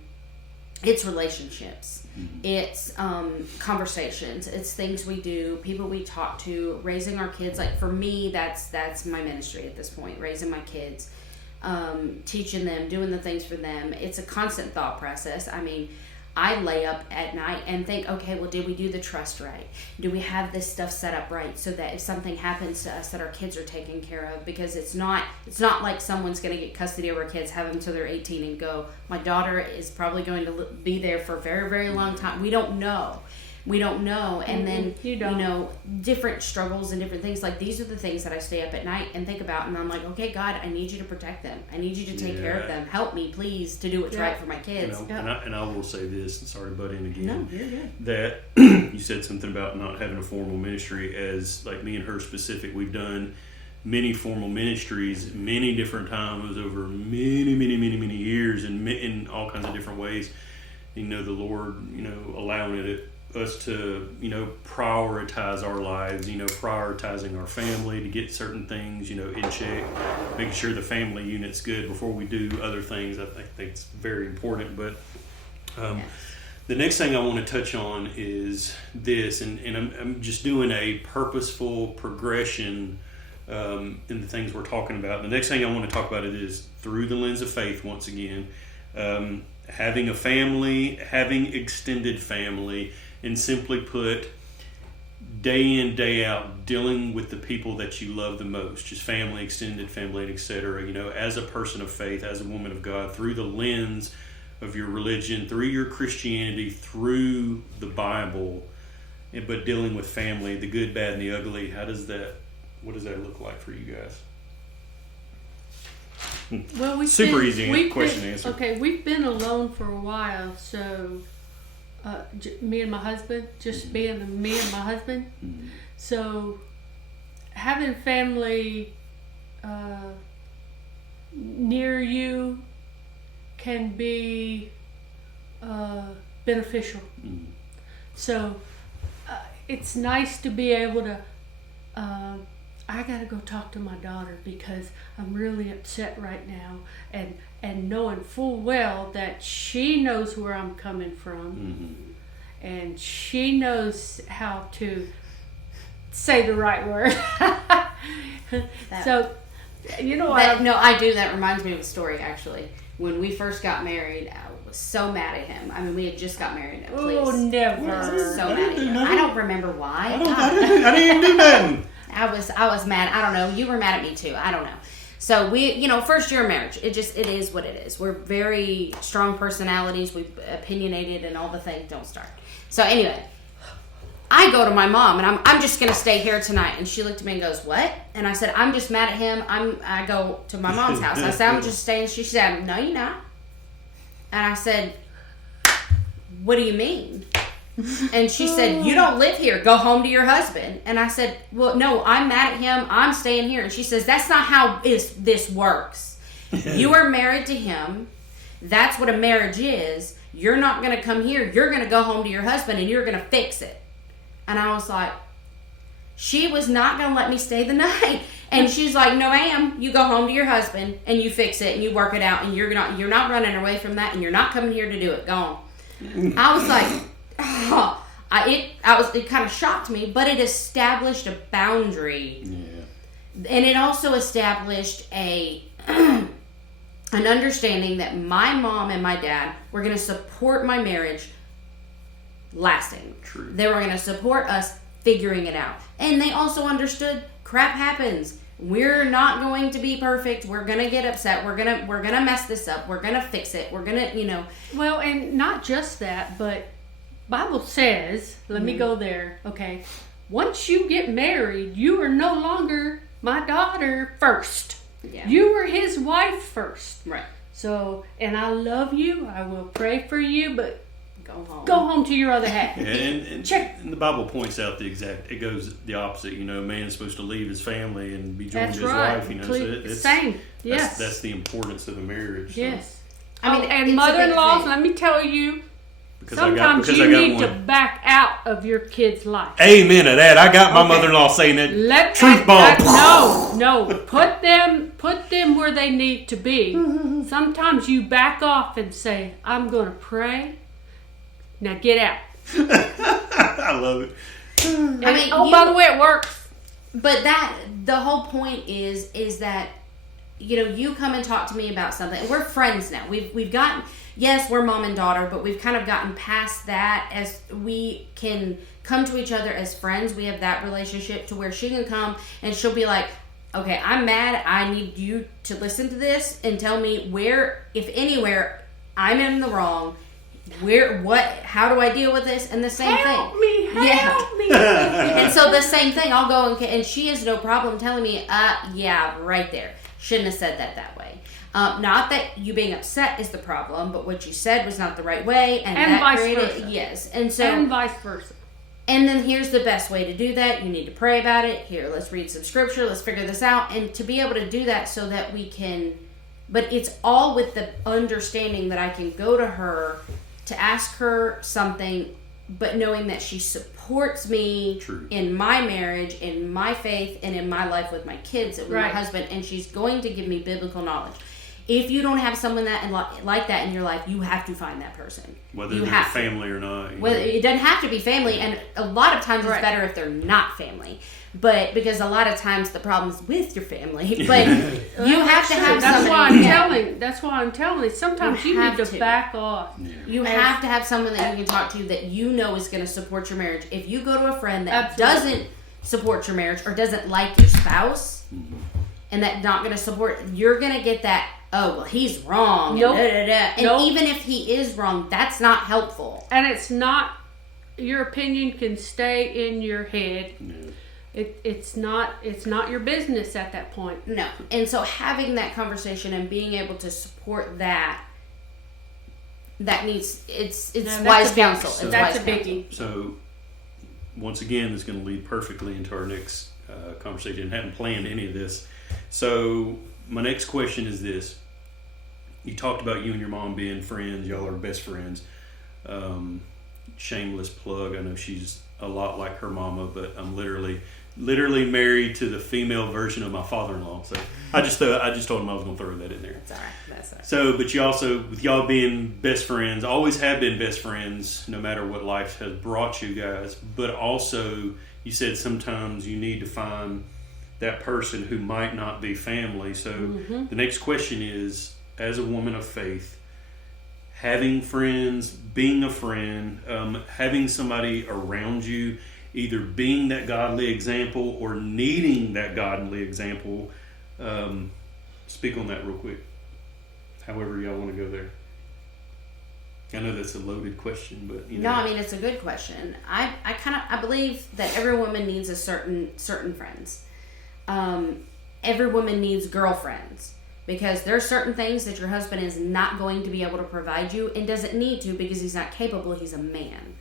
It's relationships. Mm-hmm. It's conversations. It's things we do, people we talk to, raising our kids. Like, for me, that's my ministry at this point, raising my kids, teaching them, doing the things for them. It's a constant thought process. I mean, I lay up at night and think, okay, well, did we do the trust right? Do we have this stuff set up right so that if something happens to us, that our kids are taken care of? Because it's not like someone's going to get custody of our kids, have them till they're 18 and go. My daughter is probably going to be there for a very, very long time. We don't know. We don't know. And then, You don't. different struggles and different things. Like, these are the things that I stay up at night and think about. And I'm like, okay, God, I need you to protect them. I need you to take care of them. Help me, please, to do what's right for my kids. And I will say this, and sorry to butt in again. No, you're good. That you said something about not having a formal ministry. As like me and her specific, we've done many formal ministries many different times over many years and in all kinds of different ways. The Lord, allowing us to, prioritize our lives, prioritizing our family to get certain things, in check, making sure the family unit's good before we do other things. I think it's very important. But the next thing I want to touch on is this, and I'm just doing a purposeful progression in the things we're talking about. The next thing I want to talk about is through the lens of faith once again. Having a family, having extended family, and simply put, day in, day out, dealing with the people that you love the most, just family, extended family, etc. As a person of faith, as a woman of God, through the lens of your religion, through your Christianity, through the Bible, but dealing with family, the good, bad, and the ugly. What does that look like for you guys? Well, easy question to answer. Okay, we've been alone for a while, so me and my husband, just being me and my husband. Mm-hmm. So having family near you can be beneficial. Mm-hmm. So it's nice to be able to. I gotta go talk to my daughter because I'm really upset right now, and knowing full well that she knows where I'm coming from, and she knows how to say the right word. So, I do. That reminds me of a story, actually. When we first got married, I was so mad at him. I mean, we had just got married. Oh, never. I was so mad at him. I don't remember why. I didn't do nothing. I was mad. I don't know. You were mad at me too. I don't know. So we, first year of marriage, it is what it is. We're very strong personalities. We opinionated and all the things. Don't start. So anyway, I go to my mom and I'm just gonna stay here tonight. And she looked at me and goes, "What?" And I said, "I'm just mad at him. I go to my mom's house." I said, "I'm just staying." She said, "No, you're not." And I said, "What do you mean?" And she said, "You don't live here. Go home to your husband." And I said, "Well, no, I'm mad at him. I'm staying here." And she says, "That's not how this works. You are married to him. That's what a marriage is. You're not going to come here. You're going to go home to your husband and you're going to fix it." And I was like, she was not going to let me stay the night. And she's like, "No, ma'am. You go home to your husband and you fix it and you work it out and you're not running away from that and you're not coming here to do it. Go on." I was like, it kind of shocked me, but it established a boundary, and it also established an understanding that my mom and my dad were going to support my marriage lasting. True. They were going to support us figuring it out, and they also understood crap happens. We're not going to be perfect. We're gonna get upset. We're gonna mess this up. We're gonna fix it. We're gonna, Well, and not just that, but Bible says, let me go there, okay? Once you get married, you are no longer my daughter first. Yeah. You were his wife first. Right. So, and I love you. I will pray for you, but go home to your other half. And the Bible points out it goes the opposite. A man is supposed to leave his family and be joined to his wife. So same. Yes. That's the importance of a marriage. Yes. So. I mean, and mother-in-laws, let me tell you, sometimes you need to back out of your kid's life. Amen to that. I got my mother-in-law saying that. Truth bomb. No. Put them where they need to be. Sometimes you back off and say, "I'm going to pray. Now get out." I love it. By the way, it works. But the whole point is that, you come and talk to me about something. We're friends now. We've gotten. Yes, we're mom and daughter, but we've kind of gotten past that as we can come to each other as friends. We have that relationship to where she can come and she'll be like, "Okay, I'm mad. I need you to listen to this and tell me where, if anywhere, I'm in the wrong. how do I deal with this? And the same help thing. me, help me. And so the same thing, I'll go and she has no problem telling me, yeah, right there. Shouldn't have said that way. Not that you being upset is the problem, but what you said was not the right way, and that vice created versa. yes, and vice versa. And then here's the best way to do that. You need to pray about it. Here, let's read some scripture. Let's figure this out, and to be able to do that so that we can. But it's all with the understanding that I can go to her to ask her something, but knowing that she supports me in my marriage, in my faith, and in my life with my kids and with my husband, and she's going to give me biblical knowledge. If you don't have someone like that in your life, you have to find that person. Whether they're family or not. Well, it doesn't have to be family, and a lot of times it's better if they're not family. But because a lot of times the problem's with your family, but you have to have somebody. That's why I'm telling you. Sometimes you need to back off. Yeah. You have to have someone that you can talk to that you know is going to support your marriage. If you go to a friend that doesn't support your marriage or doesn't like your spouse, and that's not going to support, you're going to get that. Oh, well, he's wrong. Nope. And even if he is wrong, that's not helpful. And it's not. Your opinion can stay in your head. No. It's not your business at that point. No. And so having that conversation and being able to support that needs it's wise counsel. So, that's a biggie. So once again, it's going to lead perfectly into our next conversation. I hadn't planned any of this. So my next question is this. You talked about you and your mom being friends. Y'all are best friends. Shameless plug. I know she's a lot like her mama, but I'm literally married to the female version of my father-in-law. So I just told him I was going to throw that in there. That's all right. That's all right. So, but you also, with y'all being best friends, always have been best friends, no matter what life has brought you guys. But also, you said sometimes you need to find that person who might not be family. So the next question is, as a woman of faith, having friends, being a friend, having somebody around you, either being that godly example or needing that godly example. Speak on that real quick. However y'all want to go there. I know that's a loaded question, but No, I mean, it's a good question. I believe that every woman needs a certain friends. Every woman needs girlfriends, because there are certain things that your husband is not going to be able to provide you and doesn't need to because he's not capable. He's a man.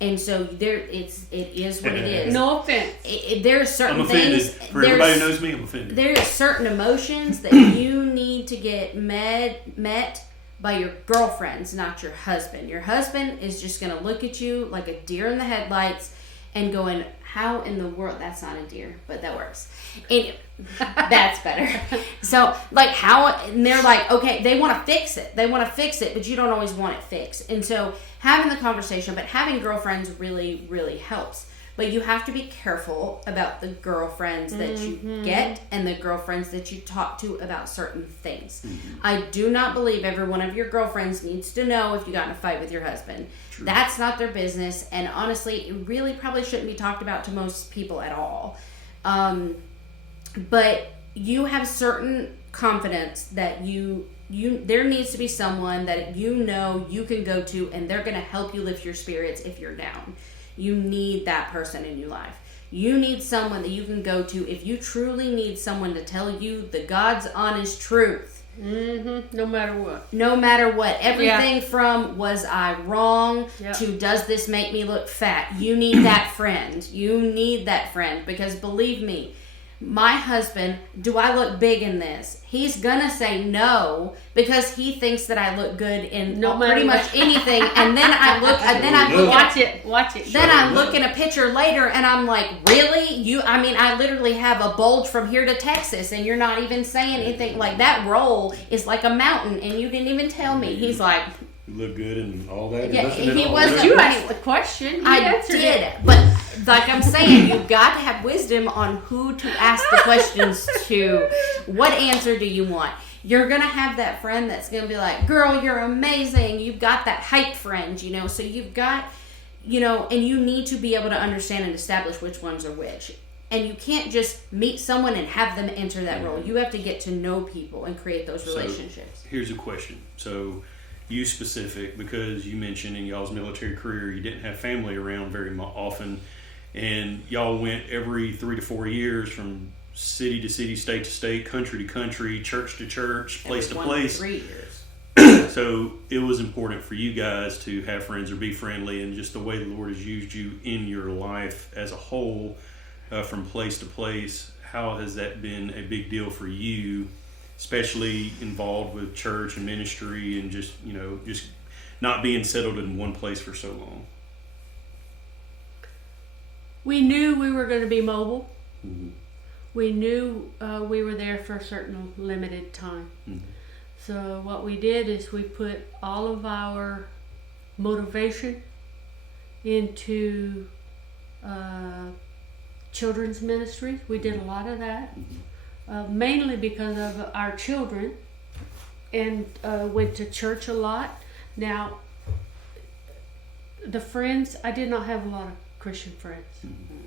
And so it is what it is. No offense. There are certain I'm offended. things. For everybody who knows me, I'm offended. There are certain emotions that you need to get met by your girlfriends, not your husband. Your husband is just going to look at you like a deer in the headlights and going, how in the world? That's not a deer, but that works. And that's better. So, like, and they're like, okay, they want to fix it. But you don't always want it fixed. And so having the conversation, but having girlfriends really, really helps. But you have to be careful about the girlfriends that you get and the girlfriends that you talk to about certain things. I do not believe every one of your girlfriends needs to know if you got in a fight with your husband. True. That's not their business. And honestly, it really probably shouldn't be talked about to most people at all. But you have certain confidence that there needs to be someone that you can go to, and they're going to help you lift your spirits if you're down. You need that person in your life. You need someone that you can go to if you truly need someone to tell you the God's honest truth. No matter what. No matter what. Everything from was I wrong to does this make me look fat. You need that friend. Because believe me, my husband, do I look big in this? He's gonna say no because he thinks that I look good in pretty much anything. And then I look. Watch it. Then I look in a picture later, and I'm like, really? I literally have a bulge from here to Texas, and you're not even saying anything. Like, that roll is like a mountain, and you didn't even tell me. He's like, you look good and all that. Yeah, he wasn't. You asked the question. I did, but like I'm saying, you've got to have wisdom on who to ask the questions to. What answer do you want? You're going to have that friend that's going to be like, girl, you're amazing. You've got that hype friend, so you've got, and you need to be able to understand and establish which ones are which. And you can't just meet someone and have them enter that role. You have to get to know people and create those relationships. So, here's a question. So, you specific, because you mentioned in y'all's military career you didn't have family around very often, and y'all went every 3 to 4 years from city to city, state to state, country to country, church to church, place to place. 3 years. So it was important for you guys to have friends or be friendly, and just the way the Lord has used you in your life as a whole, from place to place. How has that been a big deal for you, especially involved with church and ministry, and just not being settled in one place for so long? We knew we were going to be mobile. Mm-hmm. We knew we were there for a certain limited time. Mm-hmm. So what we did is we put all of our motivation into children's ministry. We did a lot of that, mainly because of our children, and went to church a lot. Now, the friends, I did not have a lot of Christian friends. Mm-hmm.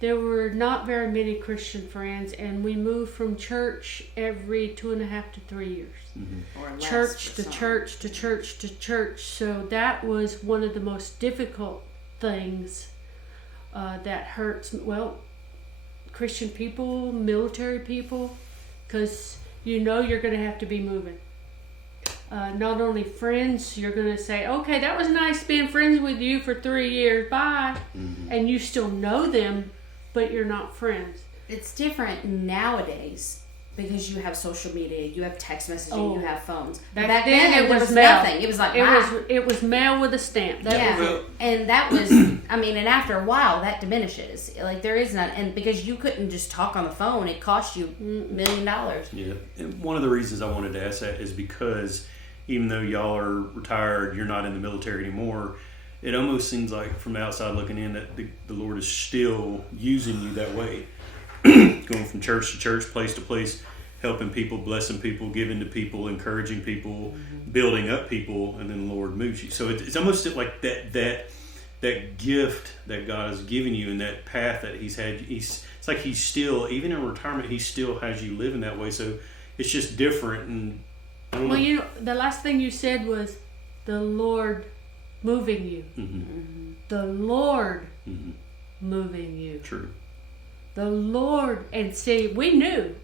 There were not very many Christian friends, and we moved from church every 2.5 to 3 years. Mm-hmm. Or less Church for to some. church to church to church. So that was one of the most difficult things that hurts. Well, Christian people, military people, because you're going to have to be moving. Not only friends, you're going to say, okay, that was nice being friends with you for 3 years, bye. Mm-hmm. And you still know them, but you're not friends. It's different nowadays because you have social media, you have text messaging, Oh. you have phones. Back then it there was was mail. nothing. It was like, It was mail with a stamp. That was yeah, it. and that was, I mean, and after a while that diminishes. Like there is not, and because you couldn't just talk on the phone, it cost you $1 million. Yeah, and one of the reasons I wanted to ask that is because even though y'all are retired, you're not in the military anymore, it almost seems like from the outside looking in that the Lord is still using you that way. Going from church to church, place to place, helping people, blessing people, giving to people, encouraging people, building up people, and then the Lord moves you. So it's almost like that gift that God has given you and that path that He's had. It's like He's still, even in retirement, He still has you living that way. So it's just different. And I don't know. The last thing you said was the Lord moving you. Mm-hmm. The Lord Mm-hmm. moving you. True. The Lord, and see, we knew,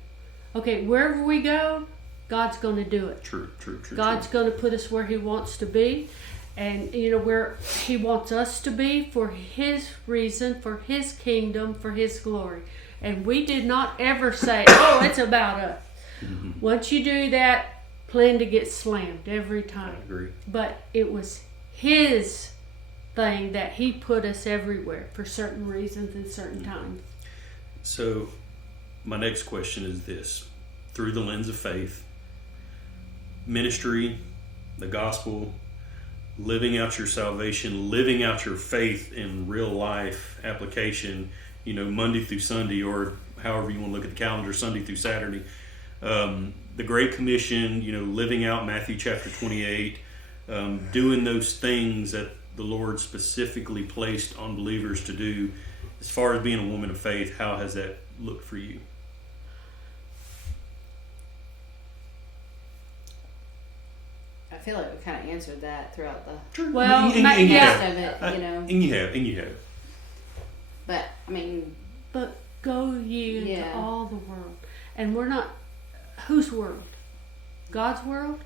okay, wherever we go, God's going to do it. True. God's going to put us where He wants to be, and where He wants us to be for His reason, for His kingdom, for His glory. And we did not ever say, oh, it's about us. Mm-hmm. Once you do that, plan to get slammed every I time. agree. But it was His thing that He put us everywhere for certain reasons and certain times. So my next question is this: through the lens of faith, ministry, the gospel, living out your salvation, living out your faith in real life application, Monday through Sunday, or however you want to look at the calendar, Sunday through Saturday, the Great Commission, living out Matthew chapter 28, doing those things that the Lord specifically placed on believers to do. As far as being a woman of faith, how has that looked for you? I feel like we kind of answered that throughout the Well, and yeah. you rest have. of it, And you have. But I mean, But go ye into Yeah. all the world. And we're not, whose world? God's world?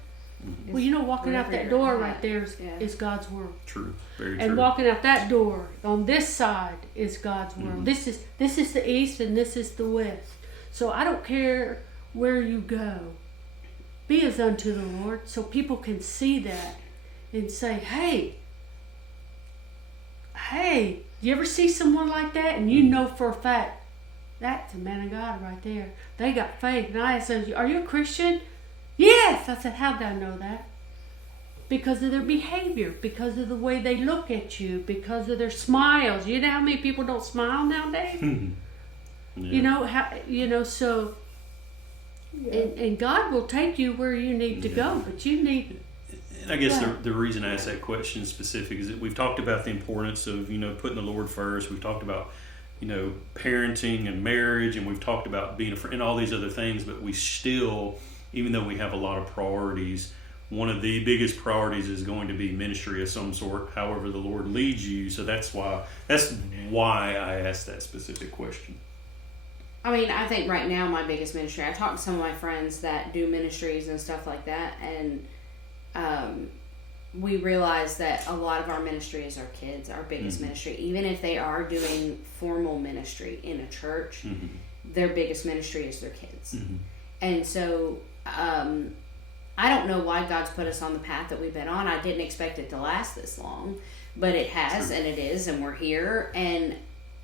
Well, walking out that door right there is God's world. True. Very true. And walking out that door on this side is God's world. This is the east and this is the west. So I don't care where you go. Be as unto the Lord, so people can see that and say, hey, you ever see someone like that? And you know for a fact, that's a man of God right there. They got faith. And I said, are you a Christian? Yes. I said, how did I know that? Because of their behavior, because of the way they look at you, because of their smiles. You know how many people don't smile nowadays? Yeah. So, and God will take you where you need to go, but you need. And I guess the reason I asked that question specific is that we've talked about the importance of, putting the Lord first. We've talked about, parenting and marriage, and we've talked about being a friend and all these other things, but we still, even though we have a lot of priorities, one of the biggest priorities is going to be ministry of some sort, however the Lord leads you. So that's why I asked that specific question. I mean, I think right now my biggest ministry, I talked to some of my friends that do ministries and stuff like that, and we realize that a lot of our ministry is our kids, our biggest ministry. Even if they are doing formal ministry in a church, their biggest ministry is their kids. And so I don't know why God's put us on the path that we've been on. I didn't expect it to last this long, but it has, and it is, and we're here. And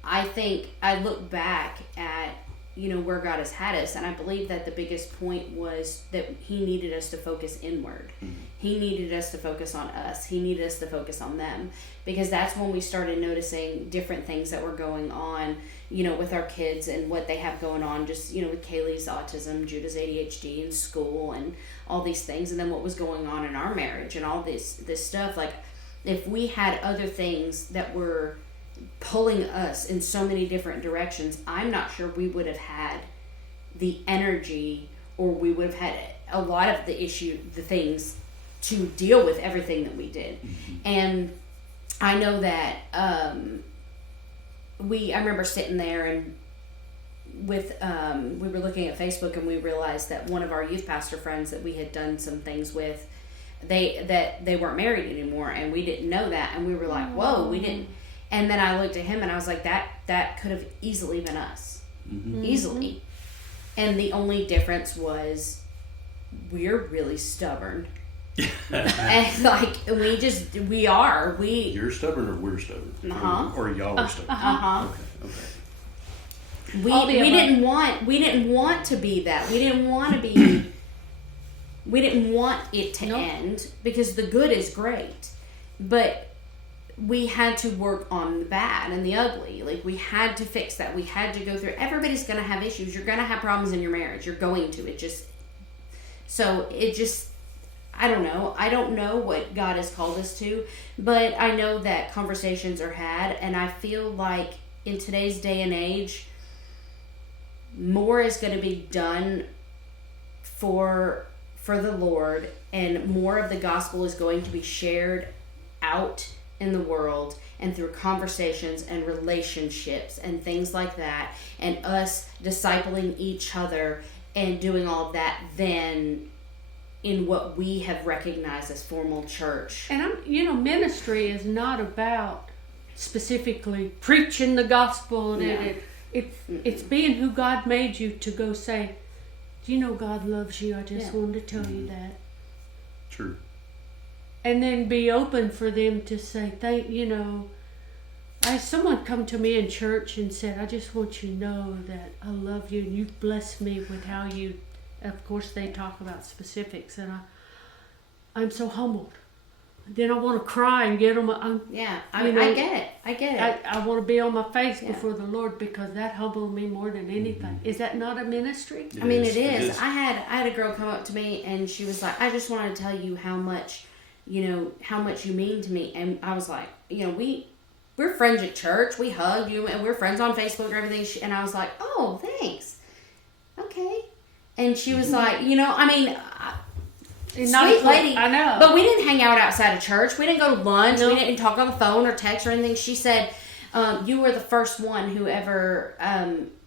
I think I look back at, you know, where God has had us, and I believe that the biggest point was that He needed us to focus inward. He needed us to focus on us. He needed us to focus on them, because that's when we started noticing different things that were going on, you know, with our kids and what they have going on, just, you know, with Kaylee's autism, Judah's ADHD in school and all these things, and then what was going on in our marriage and all this stuff. Like, if we had other things that were pulling us in so many different directions, I'm not sure we would have had the energy, or we would have had a lot of the things to deal with everything that we did. And I know that I remember sitting there and with we were looking at Facebook, and we realized that one of our youth pastor friends that we had done some things with, they weren't married anymore, and we didn't know that, and we were like, whoa, we didn't. And then I looked at him and I was like, that could have easily been us. Easily. And the only difference was we're really stubborn. And like, we are. You're stubborn, or we're stubborn? Or y'all are stubborn? Okay. We didn't want to be that. We didn't want it to end, because the good is great. But we had to work on the bad and the ugly. Like, we had to fix that. We had to go through. Everybody's going to have issues. You're going to have problems in your marriage. You're going to. I don't know. I don't know what God has called us to, but I know that conversations are had, and I feel like in today's day and age, more is going to be done for the Lord, and more of the gospel is going to be shared out in the world, and through conversations and relationships and things like that, and us discipling each other and doing all of that, than in what we have recognized as formal church. And ministry is not about specifically preaching the gospel, and it's being who God made you to go say, do you know God loves you? I just wanted to tell you that. True. And then be open for them to say, someone come to me in church and said, I just want you to know that I love you, and you've blessed me with how you, of course they talk about specifics, and I'm so humbled. Then I want to cry and get on my, I get it. I want to be on my face before the Lord, because that humbled me more than anything. Is that not a ministry? It is. I had a girl come up to me, and she was like, I just wanted to tell you how much you mean to me. And I was like, we're friends at church. We hug you, and we're friends on Facebook and everything. And I was like, oh, thanks. Okay. And she was like, sweet lady. I know. But we didn't hang out outside of church. We didn't go to lunch. No. We didn't talk on the phone or text or anything. She said, you were the first one who ever,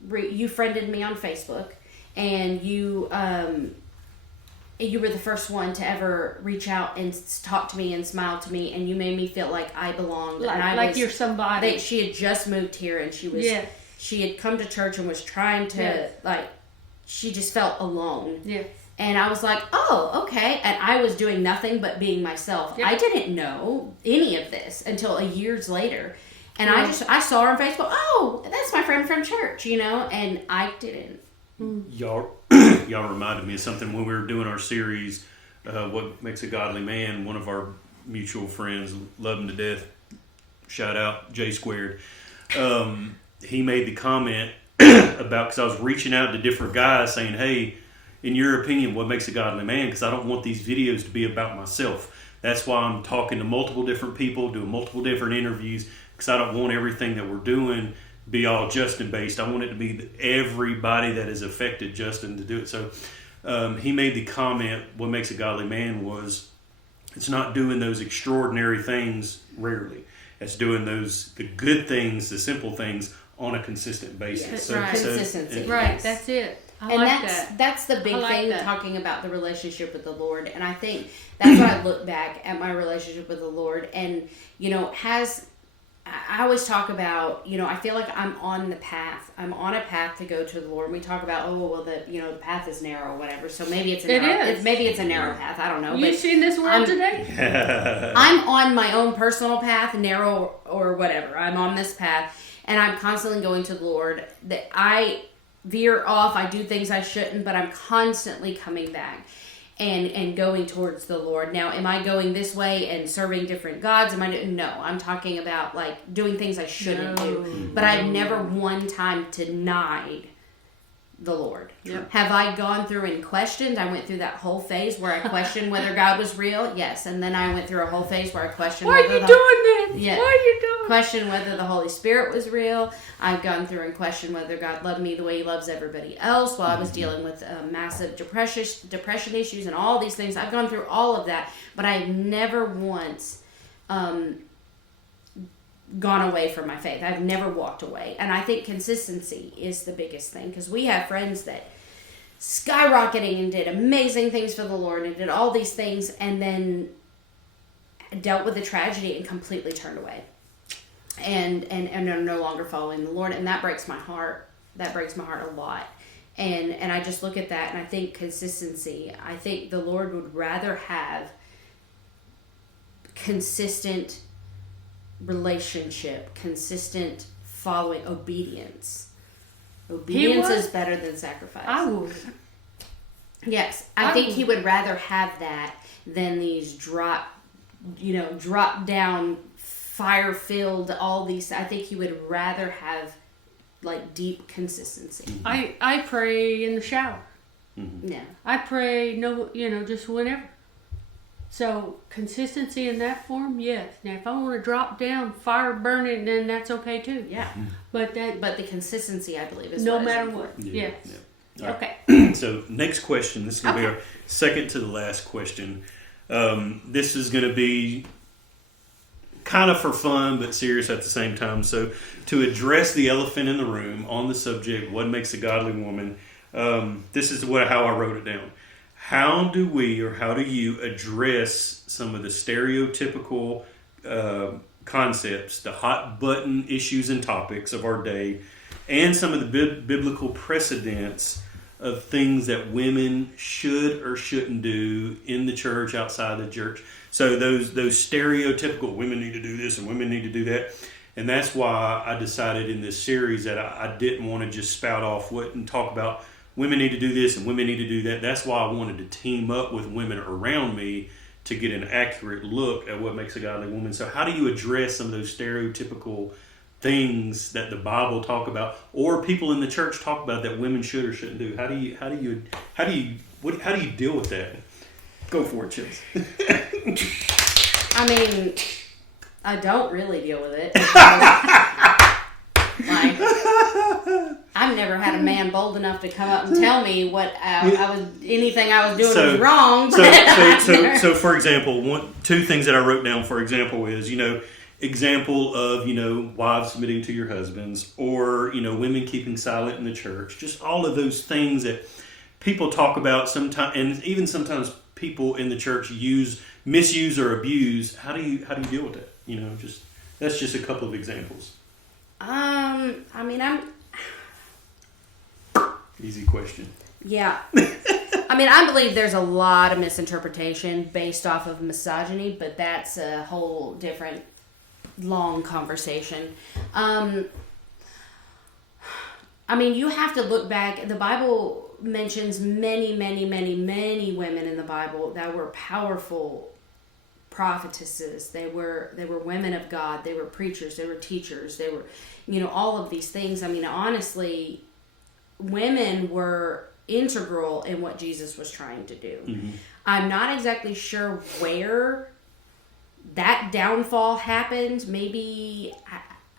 you friended me on Facebook, and you were the first one to ever reach out and talk to me and smile to me, and you made me feel like I belonged. Like you're somebody. She had just moved here, and she had come to church and was trying to, she just felt alone. Yeah. And I was like, oh, okay. And I was doing nothing but being myself. Yep. I didn't know any of this until years later. And I saw her on Facebook. Oh, that's my friend from church, and I didn't. Y'all reminded me of something when we were doing our series, What Makes a Godly Man. One of our mutual friends, love him to death, shout out, J Squared. He made the comment about, because I was reaching out to different guys saying, hey, in your opinion, what makes a godly man? Because I don't want these videos to be about myself. That's why I'm talking to multiple different people, doing multiple different interviews, because I don't want everything that we're doing be all Justin based. I want it to be everybody that is affected Justin to do it. So he made the comment, what makes a godly man was It's not doing those extraordinary things rarely. It's doing the good things, the simple things on a consistent basis. Yes, consistency. Right, that's it. I And like that's the big like thing, that. talking about the relationship with the Lord. And I think that's when I look back at my relationship with the Lord. And, I always talk about, I feel like I'm on the path. I'm on a path to go to the Lord. And we talk about, the path is narrow or whatever. So maybe it's a narrow, is. Maybe it's a narrow path. I don't know. You've seen this world today? I'm on my own personal path, narrow or whatever. I'm on this path, and I'm constantly going to the Lord. That I veer off, I do things I shouldn't, but I'm constantly coming back and going towards the Lord. Now, am I going this way and serving different gods? No, I'm talking about like doing things I shouldn't do. But I've never one time denied the Lord. Yep. Have I gone through and questioned? I went through that whole phase where I questioned whether God was real. Yes, and then I went through a whole phase where I questioned. Why are you doing this? Yeah. Why are you doing? Question whether the Holy Spirit was real. I've gone through and questioned whether God loved me the way He loves everybody else while I was dealing with massive depression issues and all these things. I've gone through all of that, but I've never once gone away from my faith. I've never walked away. And I think consistency is the biggest thing, because we have friends that skyrocketing and did amazing things for the Lord and did all these things and then dealt with the tragedy and completely turned away and are no longer following the Lord. And that breaks my heart. That breaks my heart a lot. And I just look at that and I think consistency. I think the Lord would rather have consistent relationship, consistent following, obedience. Obedience is better than sacrifice. I would. Yes, I think He would rather have that than these drop down, fire-filled, all these. I think He would rather have like deep consistency. I pray in the shower. Mm-hmm. Yeah. I pray just whenever. So consistency in that form, yes. Now if I want to drop down, fire burning, then that's okay too. Yeah. But the consistency, I believe, is no what is matter important. what. Yeah. Yes. Yeah. Okay. So next question. This is going to be our second to the last question. This is going to be kind of for fun, but serious at the same time. So to address the elephant in the room on the subject, what makes a godly woman? This is how I wrote it down. How do you address some of the stereotypical concepts, the hot button issues and topics of our day, and some of the biblical precedents of things that women should or shouldn't do in the church, outside the church? So those stereotypical, women need to do this and women need to do that. And that's why I decided in this series that I didn't want to just spout off and talk about women need to do this and women need to do that. That's why I wanted to team up with women around me to get an accurate look at what makes a godly woman. So how do you address some of those stereotypical things that the Bible talk about, or people in the church talk about, that women should or shouldn't do? How do you deal with that? Go for it, Chelsea. I mean, I don't really deal with it. I've never had a man bold enough to come up and tell me what anything I was doing was wrong. So for example, two things that I wrote down, for example, is, example of, wives submitting to your husbands, or, women keeping silent in the church. Just all of those things that people talk about sometimes, and even sometimes people in the church misuse or abuse. How do you deal with that? That's just a couple of examples. Easy question. Yeah. I believe there's a lot of misinterpretation based off of misogyny, but that's a whole different long conversation. You have to look back. The Bible mentions many, many, many, many women in the Bible that were powerful prophetesses. They were women of God. They were preachers. They were teachers. They were, all of these things. Honestly, women were integral in what Jesus was trying to do. Mm-hmm. I'm not exactly sure where that downfall happened. Maybe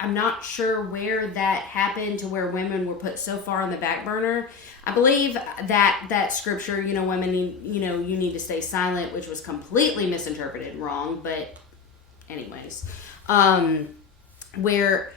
I'm not sure where that happened to where women were put so far on the back burner. I believe that scripture, women need, you need to stay silent, which was completely misinterpreted wrong. But anyways, where,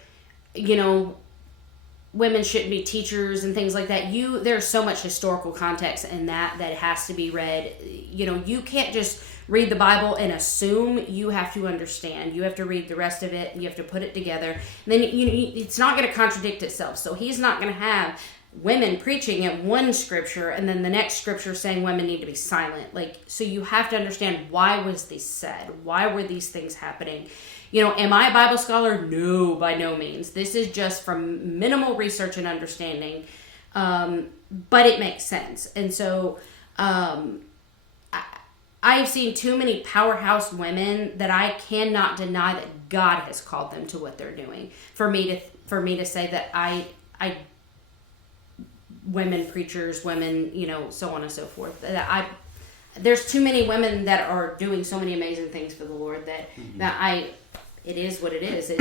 women shouldn't be teachers and things like that. There's so much historical context in that has to be read. You can't just read the Bible and assume. You have to understand. You have to read the rest of it. You have to put it together. And then it's not going to contradict itself. So he's not going to have women preaching at one scripture and then the next scripture saying women need to be silent. So you have to understand, why was this said? Why were these things happening? Am I a Bible scholar? No, by no means. This is just from minimal research and understanding. But it makes sense. And so I've seen too many powerhouse women that I cannot deny that God has called them to what they're doing. For me to say that I women preachers, women, so on and so forth. There's too many women that are doing so many amazing things for the Lord that it is what it is.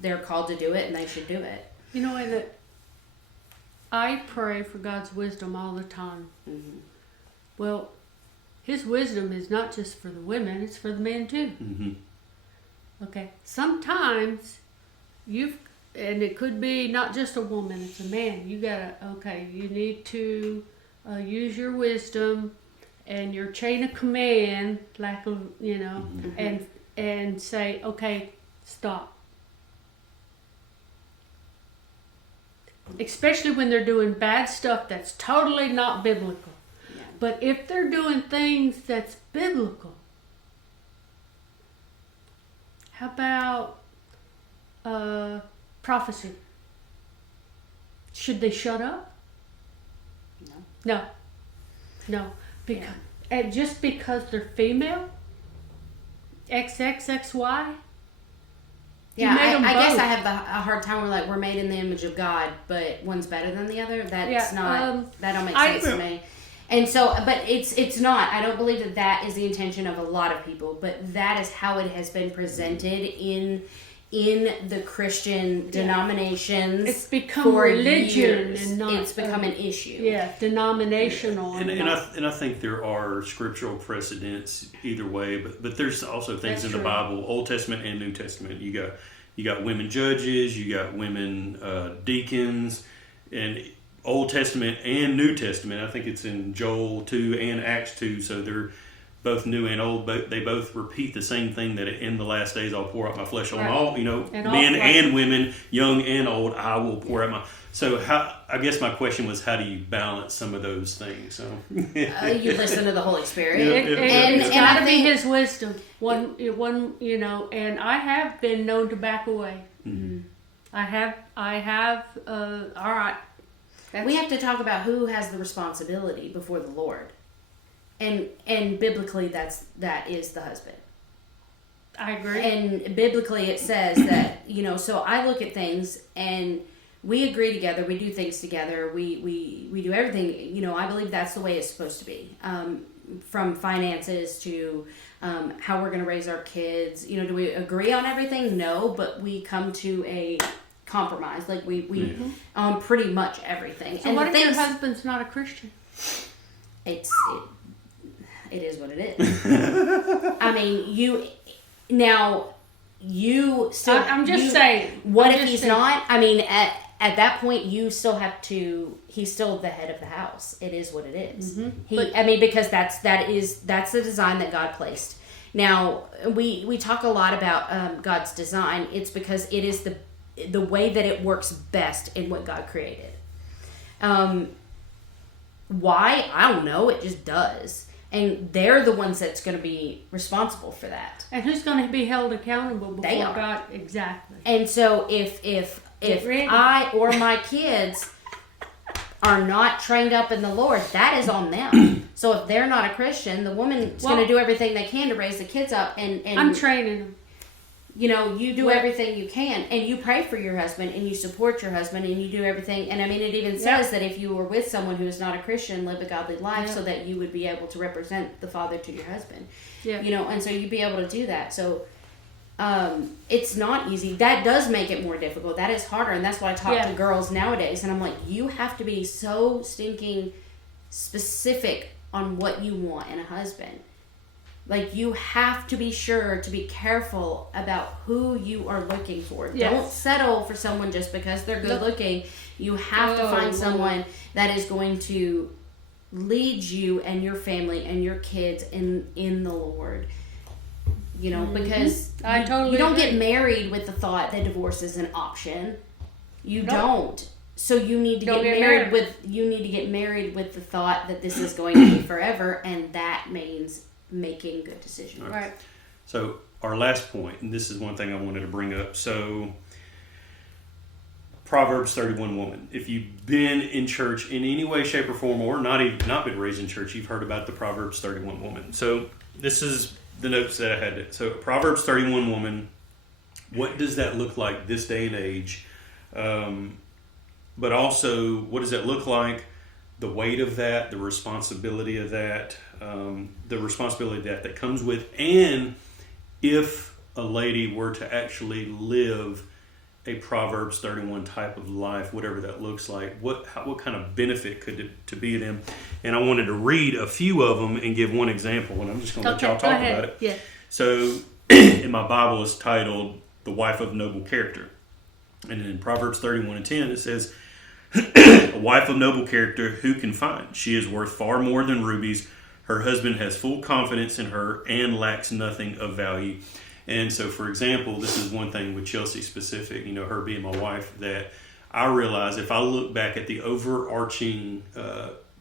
They're called to do it, and they should do it. And I pray for God's wisdom all the time. Mm-hmm. Well, His wisdom is not just for the women; it's for the men too. Mm-hmm. Okay. Sometimes and it could be not just a woman; it's a man. You need to use your wisdom and your chain of command, Mm-hmm. and say, okay, stop. Especially when they're doing bad stuff that's totally not biblical. Yeah. But if they're doing things that's biblical, how about prophecy? Should they shut up? No. And just because they're female, XXXY. Yeah, I guess I have a hard time with we're made in the image of God, but one's better than the other. That don't make sense to me. And so, but it's not. I don't believe that is the intention of a lot of people, but that is how it has been presented in the Christian denominations. It's become religion, and not, it's become an issue. Yeah, denominational. And I think there are scriptural precedents either way, but there's also things in the Bible, Old Testament and New Testament. You got women judges, you got women deacons, and Old Testament and New Testament. I think it's in Joel 2 and Acts 2, so they're both new and old, but they both repeat the same thing, that in the last days I'll pour out my flesh on all, men and women, young and old, I will pour out my. So I guess my question was, how do you balance some of those things? So you listen to the Holy Spirit, it's got to be His wisdom. One, and I have been known to back away. Mm-hmm. I have. All right. We have to talk about who has the responsibility before the Lord. And biblically, that is the husband. I agree. And biblically, it says that, so I look at things and we agree together. We do things together. We do everything. I believe that's the way it's supposed to be. From finances to how we're going to raise our kids. Do we agree on everything? No, but we come to a compromise. We on pretty much everything. So what if your husband's not a Christian? It is what it is. I mean, you still. I'm just saying. What if he's not? I mean, at that point, you still have to. He's still the head of the house. It is what it is. Mm-hmm. Because that's the design that God placed. Now we talk a lot about God's design. It's because it is the way that it works best in what God created. Why? I don't know. It just does. And they're the ones that's going to be responsible for that. And who's going to be held accountable before God? Exactly. And so if I or my kids are not trained up in the Lord, that is on them. So if they're not a Christian, the woman's going to do everything they can to raise the kids up. And I'm training them. You do everything you can, and you pray for your husband, and you support your husband, and you do everything. And it even says that if you were with someone who is not a Christian, live a godly life, so that you would be able to represent the Father to your husband. Yeah. And so you'd be able to do that. So it's not easy. That does make it more difficult. That is harder, and that's why I talk to girls nowadays, and I'm like, you have to be so stinking specific on what you want in a husband. Like, you have to be sure to be careful about who you are looking for. Yes. Don't settle for someone just because they're good looking. You have to find someone that is going to lead you and your family and your kids in the Lord. You know, because you don't get married with the thought that divorce is an option. You don't. So you need to get married with the thought that this is going to be forever, and that means making good decisions. Right. So our last point, and this is one thing I wanted to bring up. So Proverbs 31 woman. If you've been in church in any way, shape, or form, or not been raised in church, you've heard about the Proverbs 31 woman. So this is the notes that I had. So Proverbs 31 woman, what does that look like this day and age? But also, what does that look like? The weight of that, the responsibility of that, that comes with, and if a lady were to actually live a Proverbs 31 type of life, whatever that looks like, what kind of benefit could it to be to them? And I wanted to read a few of them and give one example, and I'm just going to let y'all talk about it. Yeah. So in my Bible, it's titled "The Wife of Noble Character," and in Proverbs 31:10 it says, "A wife of noble character who can find? She is worth far more than rubies. Her husband has full confidence in her and lacks nothing of value." And so, for example, this is one thing with Chelsea specific, you know, her being my wife, that I realize if I look back at the overarching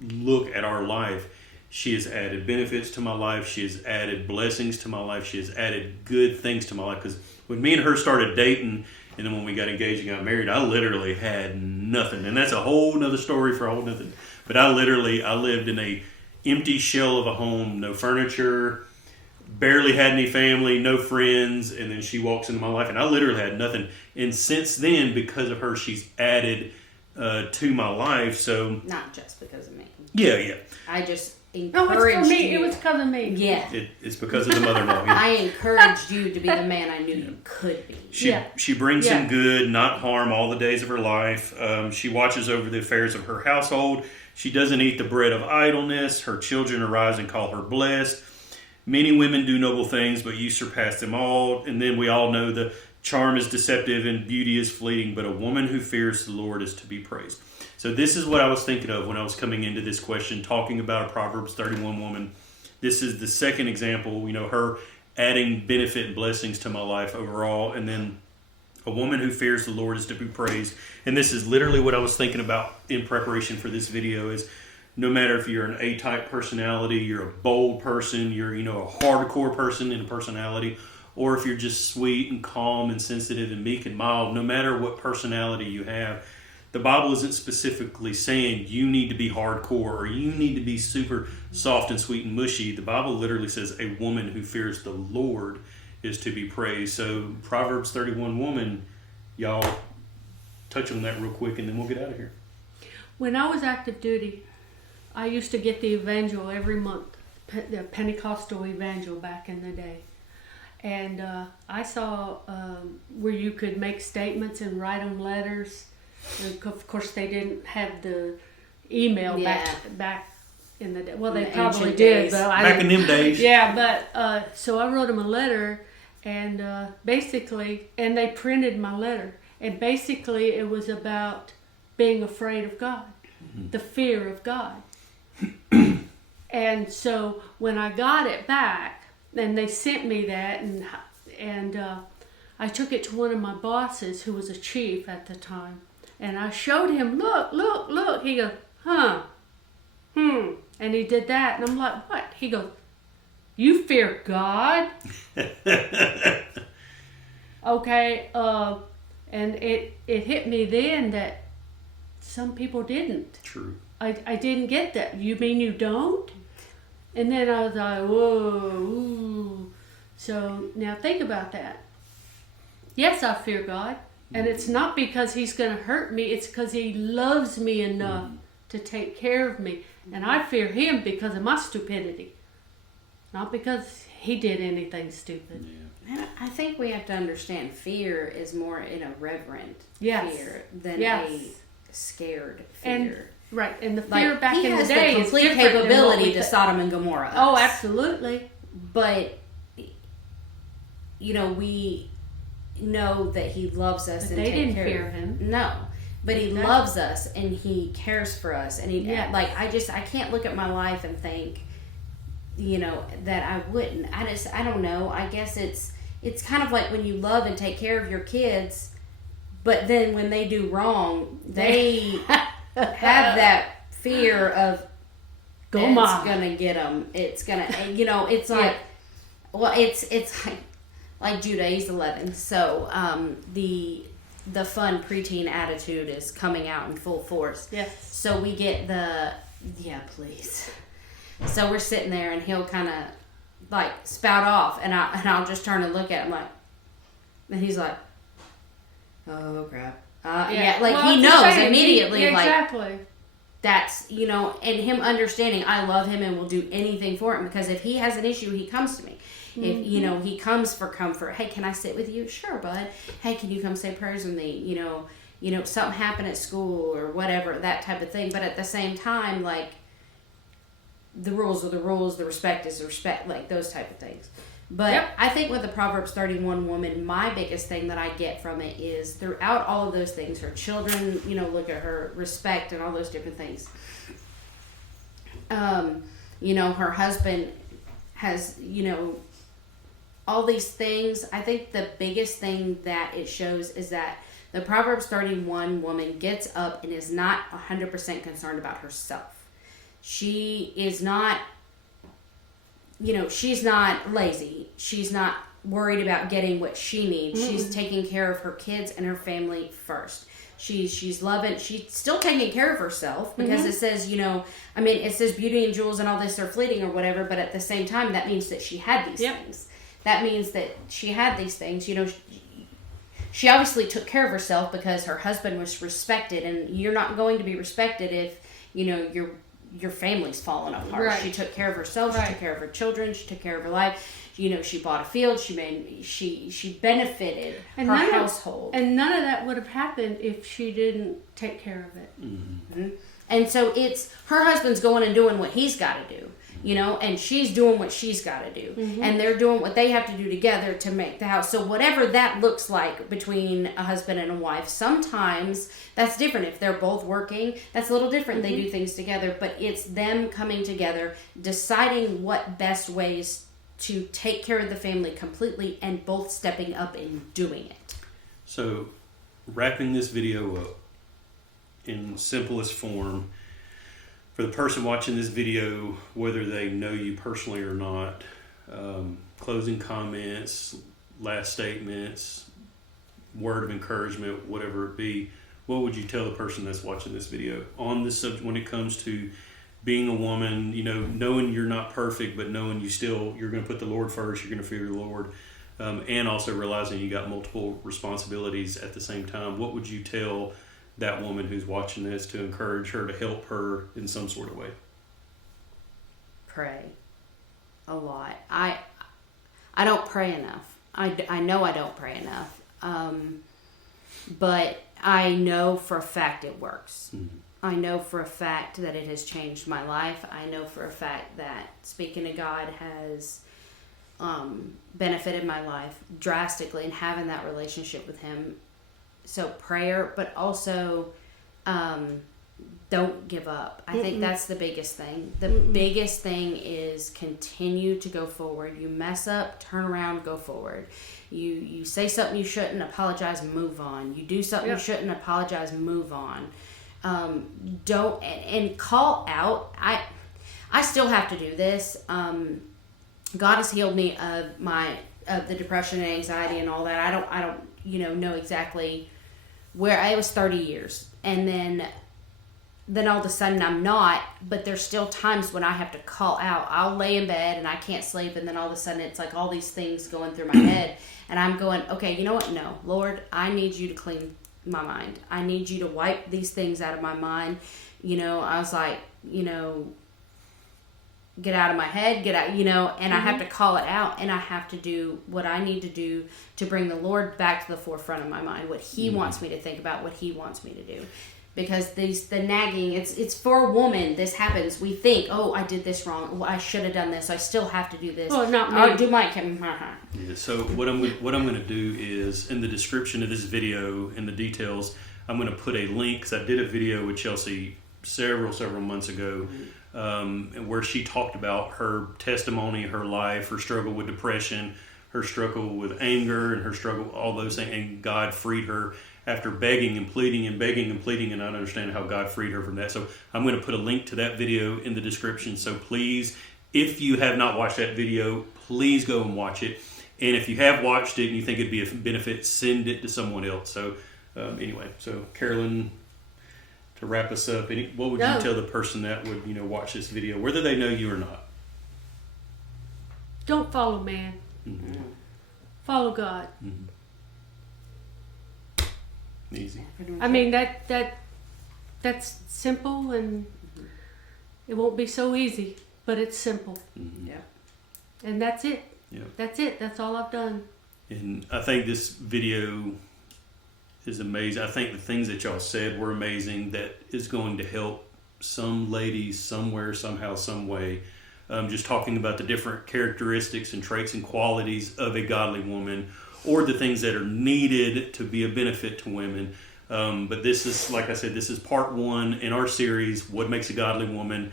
look at our life, she has added benefits to my life. She has added blessings to my life. She has added good things to my life. Because when me and her started dating, and then when we got engaged and got married, I literally had nothing. And that's a whole nother story for a whole nother. But I lived in a empty shell of a home, no furniture, barely had any family, no friends, and then she walks into my life, and I literally had nothing. And since then, because of her, she's added to my life. So not just because of me. Yeah. I just it's encouraged for me. you. It was because of me. Yeah. It's because of the mother-in-law. I encouraged you to be the man I knew you could be. She brings him good, not harm, all the days of her life. She watches over the affairs of her household. She doesn't eat the bread of idleness. Her children arise and call her blessed. Many women do noble things, but you surpass them all. And then we all know the charm is deceptive and beauty is fleeting, but a woman who fears the Lord is to be praised. So this is what I was thinking of when I was coming into this question, talking about a Proverbs 31 woman. This is the second example, you know, her adding benefit and blessings to my life overall. And then a woman who fears the Lord is to be praised. And this is literally what I was thinking about in preparation for this video is, no matter if you're an A-type personality, you're a bold person, you're, you know, a hardcore person in a personality, or if you're just sweet and calm and sensitive and meek and mild, no matter what personality you have, the Bible isn't specifically saying you need to be hardcore or you need to be super soft and sweet and mushy. The Bible literally says a woman who fears the Lord is to be praised. So Proverbs 31 woman, y'all touch on that real quick and then we'll get out of here. When I was active duty, I used to get the evangel every month, the Pentecostal evangel back in the day. And I saw where you could make statements and write them letters. And of course, they didn't have the email back in the day. Well, they probably did, but back in them days. Yeah, but so I wrote them a letter, and basically, and they printed my letter. And basically, it was about being afraid of God, the fear of God. And so when I got it back, and they sent me that, and I took it to one of my bosses who was a chief at the time, and I showed him, look. He goes, and he did that, and I'm like, what? He goes, you fear God? Okay, and it hit me then that some people didn't. True. I didn't get that. You mean you don't? And then I was like, whoa, ooh. So now think about that. Yes, I fear God. And it's not because he's going to hurt me. It's because he loves me enough to take care of me. And I fear him because of my stupidity. Not because he did anything stupid. And I think we have to understand fear is more in a reverent Yes. fear than Yes. a scared And fear. right, and the fear back he in has the day the is complete different than what capability we to th- Sodom and Gomorrah. Oh, us. absolutely. But we know that he loves us But and they take didn't care fear of him. No. But he No. loves us and he cares for us and he Yes. I can't look at my life and think that I wouldn't. I don't know. I guess it's kind of like when you love and take care of your kids, but then when they do wrong, they have that fear of Go, it's Mom. gonna get them. It's gonna, it's like, well, it's like Judah, he's 11. So the fun preteen attitude is coming out in full force. Yes. So we get yeah, please. So we're sitting there and he'll kind of like spout off and I'll just turn and look at him like, and he's like, oh crap. Yeah, like Well, he it's knows the same. immediately, Yeah, like exactly. that's, and him understanding I love him and will do anything for him, because if he has an issue, he comes to me. If, he comes for comfort. Hey, can I sit with you? Sure, bud. Hey, can you come say prayers with me? Something happened at school or whatever, that type of thing. But at the same time, like, the rules are the rules, the respect is the respect, like those type of things. But Yep. I think with the Proverbs 31 woman, my biggest thing that I get from it is throughout all of those things, her children, look at her, respect and all those different things. Her husband has, all these things. I think the biggest thing that it shows is that the Proverbs 31 woman gets up and is not 100% concerned about herself. She is not, she's not lazy. She's not worried about getting what she needs. Mm-mm. She's taking care of her kids and her family first. She's loving, she's still taking care of herself, because it says, it says beauty and jewels and all this are fleeting or whatever, but at the same time, that means that she had these things. That means that she had these things, she obviously took care of herself because her husband was respected, and you're not going to be respected if, your family's falling apart. Right. She took care of herself, she took care of her children, she took care of her life. She bought a field, she benefited and her household. And none of that would have happened if she didn't take care of it. Mm-hmm. And so it's, her husband's going and doing what he's got to do, and she's doing what she's got to do. Mm-hmm. And they're doing what they have to do together to make the house. So whatever that looks like between a husband and a wife, sometimes that's different. If they're both working, that's a little different. Mm-hmm. They do things together, but it's them coming together, deciding what best ways to take care of the family completely, and both stepping up and doing it. So, wrapping this video up in simplest form, for the person watching this video, whether they know you personally or not, closing comments, last statements, word of encouragement, whatever it be, what would you tell the person that's watching this video on this subject when it comes to being a woman, knowing you're not perfect, but knowing you're going to put the Lord first, you're going to fear the Lord, and also realizing you got multiple responsibilities at the same time? What would you tell that woman who's watching this to encourage her, to help her in some sort of way? Pray a lot. I don't pray enough. I know I don't pray enough, but I know for a fact it works. Mm-hmm. I know for a fact that it has changed my life. I know for a fact that speaking to God has benefited my life drastically, and having that relationship with Him. So prayer, but also don't give up. I think that's the biggest thing. The biggest thing is continue to go forward. You mess up, turn around, go forward. You say something you shouldn't, apologize, move on. You do something you shouldn't, apologize, move on. Don't and call out. I still have to do this. God has healed me of the depression and anxiety and all that. I don't know exactly where. It was 30 years, and then all of a sudden I'm not. But there's still times when I have to call out. I'll lay in bed and I can't sleep, and then all of a sudden it's like all these things going through my head, and I'm going, okay, you know what? No, Lord, I need you to clean my mind. I need you to wipe these things out of my mind. I was like, get out of my head, get out, and I have to call it out, and I have to do what I need to do to bring the Lord back to the forefront of my mind, what He wants me to think about, what He wants me to do. Because the nagging, it's for a woman. This happens. We think, oh, I did this wrong. I should have done this. I still have to do this. Well, not me. I do my Yeah, so what I'm going to do is in the description of this video, in the details, I'm going to put a link, because I did a video with Chelsea several months ago, where she talked about her testimony, her life, her struggle with depression, her struggle with anger, and her struggle, all those things, and God freed her after begging and pleading, and I don't understand how God freed her from that. So I'm going to put a link to that video in the description. So please, if you have not watched that video, please go and watch it. And if you have watched it and you think it'd be a benefit, send it to someone else. So anyway, so Carolyn, to wrap us up, what would you tell the person that would watch this video, whether they know you or not? Don't follow man. Mm-hmm. Follow God. Mm-hmm. Easy. I mean that's simple, and it won't be so easy, but it's simple. Mm-hmm. Yeah. And that's it. Yeah. That's it. That's all I've done. And I think this video is amazing. I think the things that y'all said were amazing. That is going to help some ladies somewhere, somehow, some way. Just talking about the different characteristics and traits and qualities of a godly woman, or the things that are needed to be a benefit to women. But this is, like I said, this is part 1 in our series, What Makes a Godly Woman.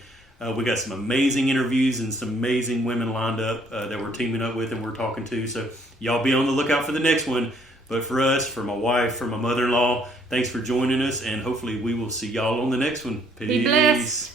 We got some amazing interviews and some amazing women lined up that we're teaming up with and we're talking to. So y'all be on the lookout for the next one. But for us, for my wife, for my mother-in-law, thanks for joining us. And hopefully we will see y'all on the next one. Peace. Be blessed.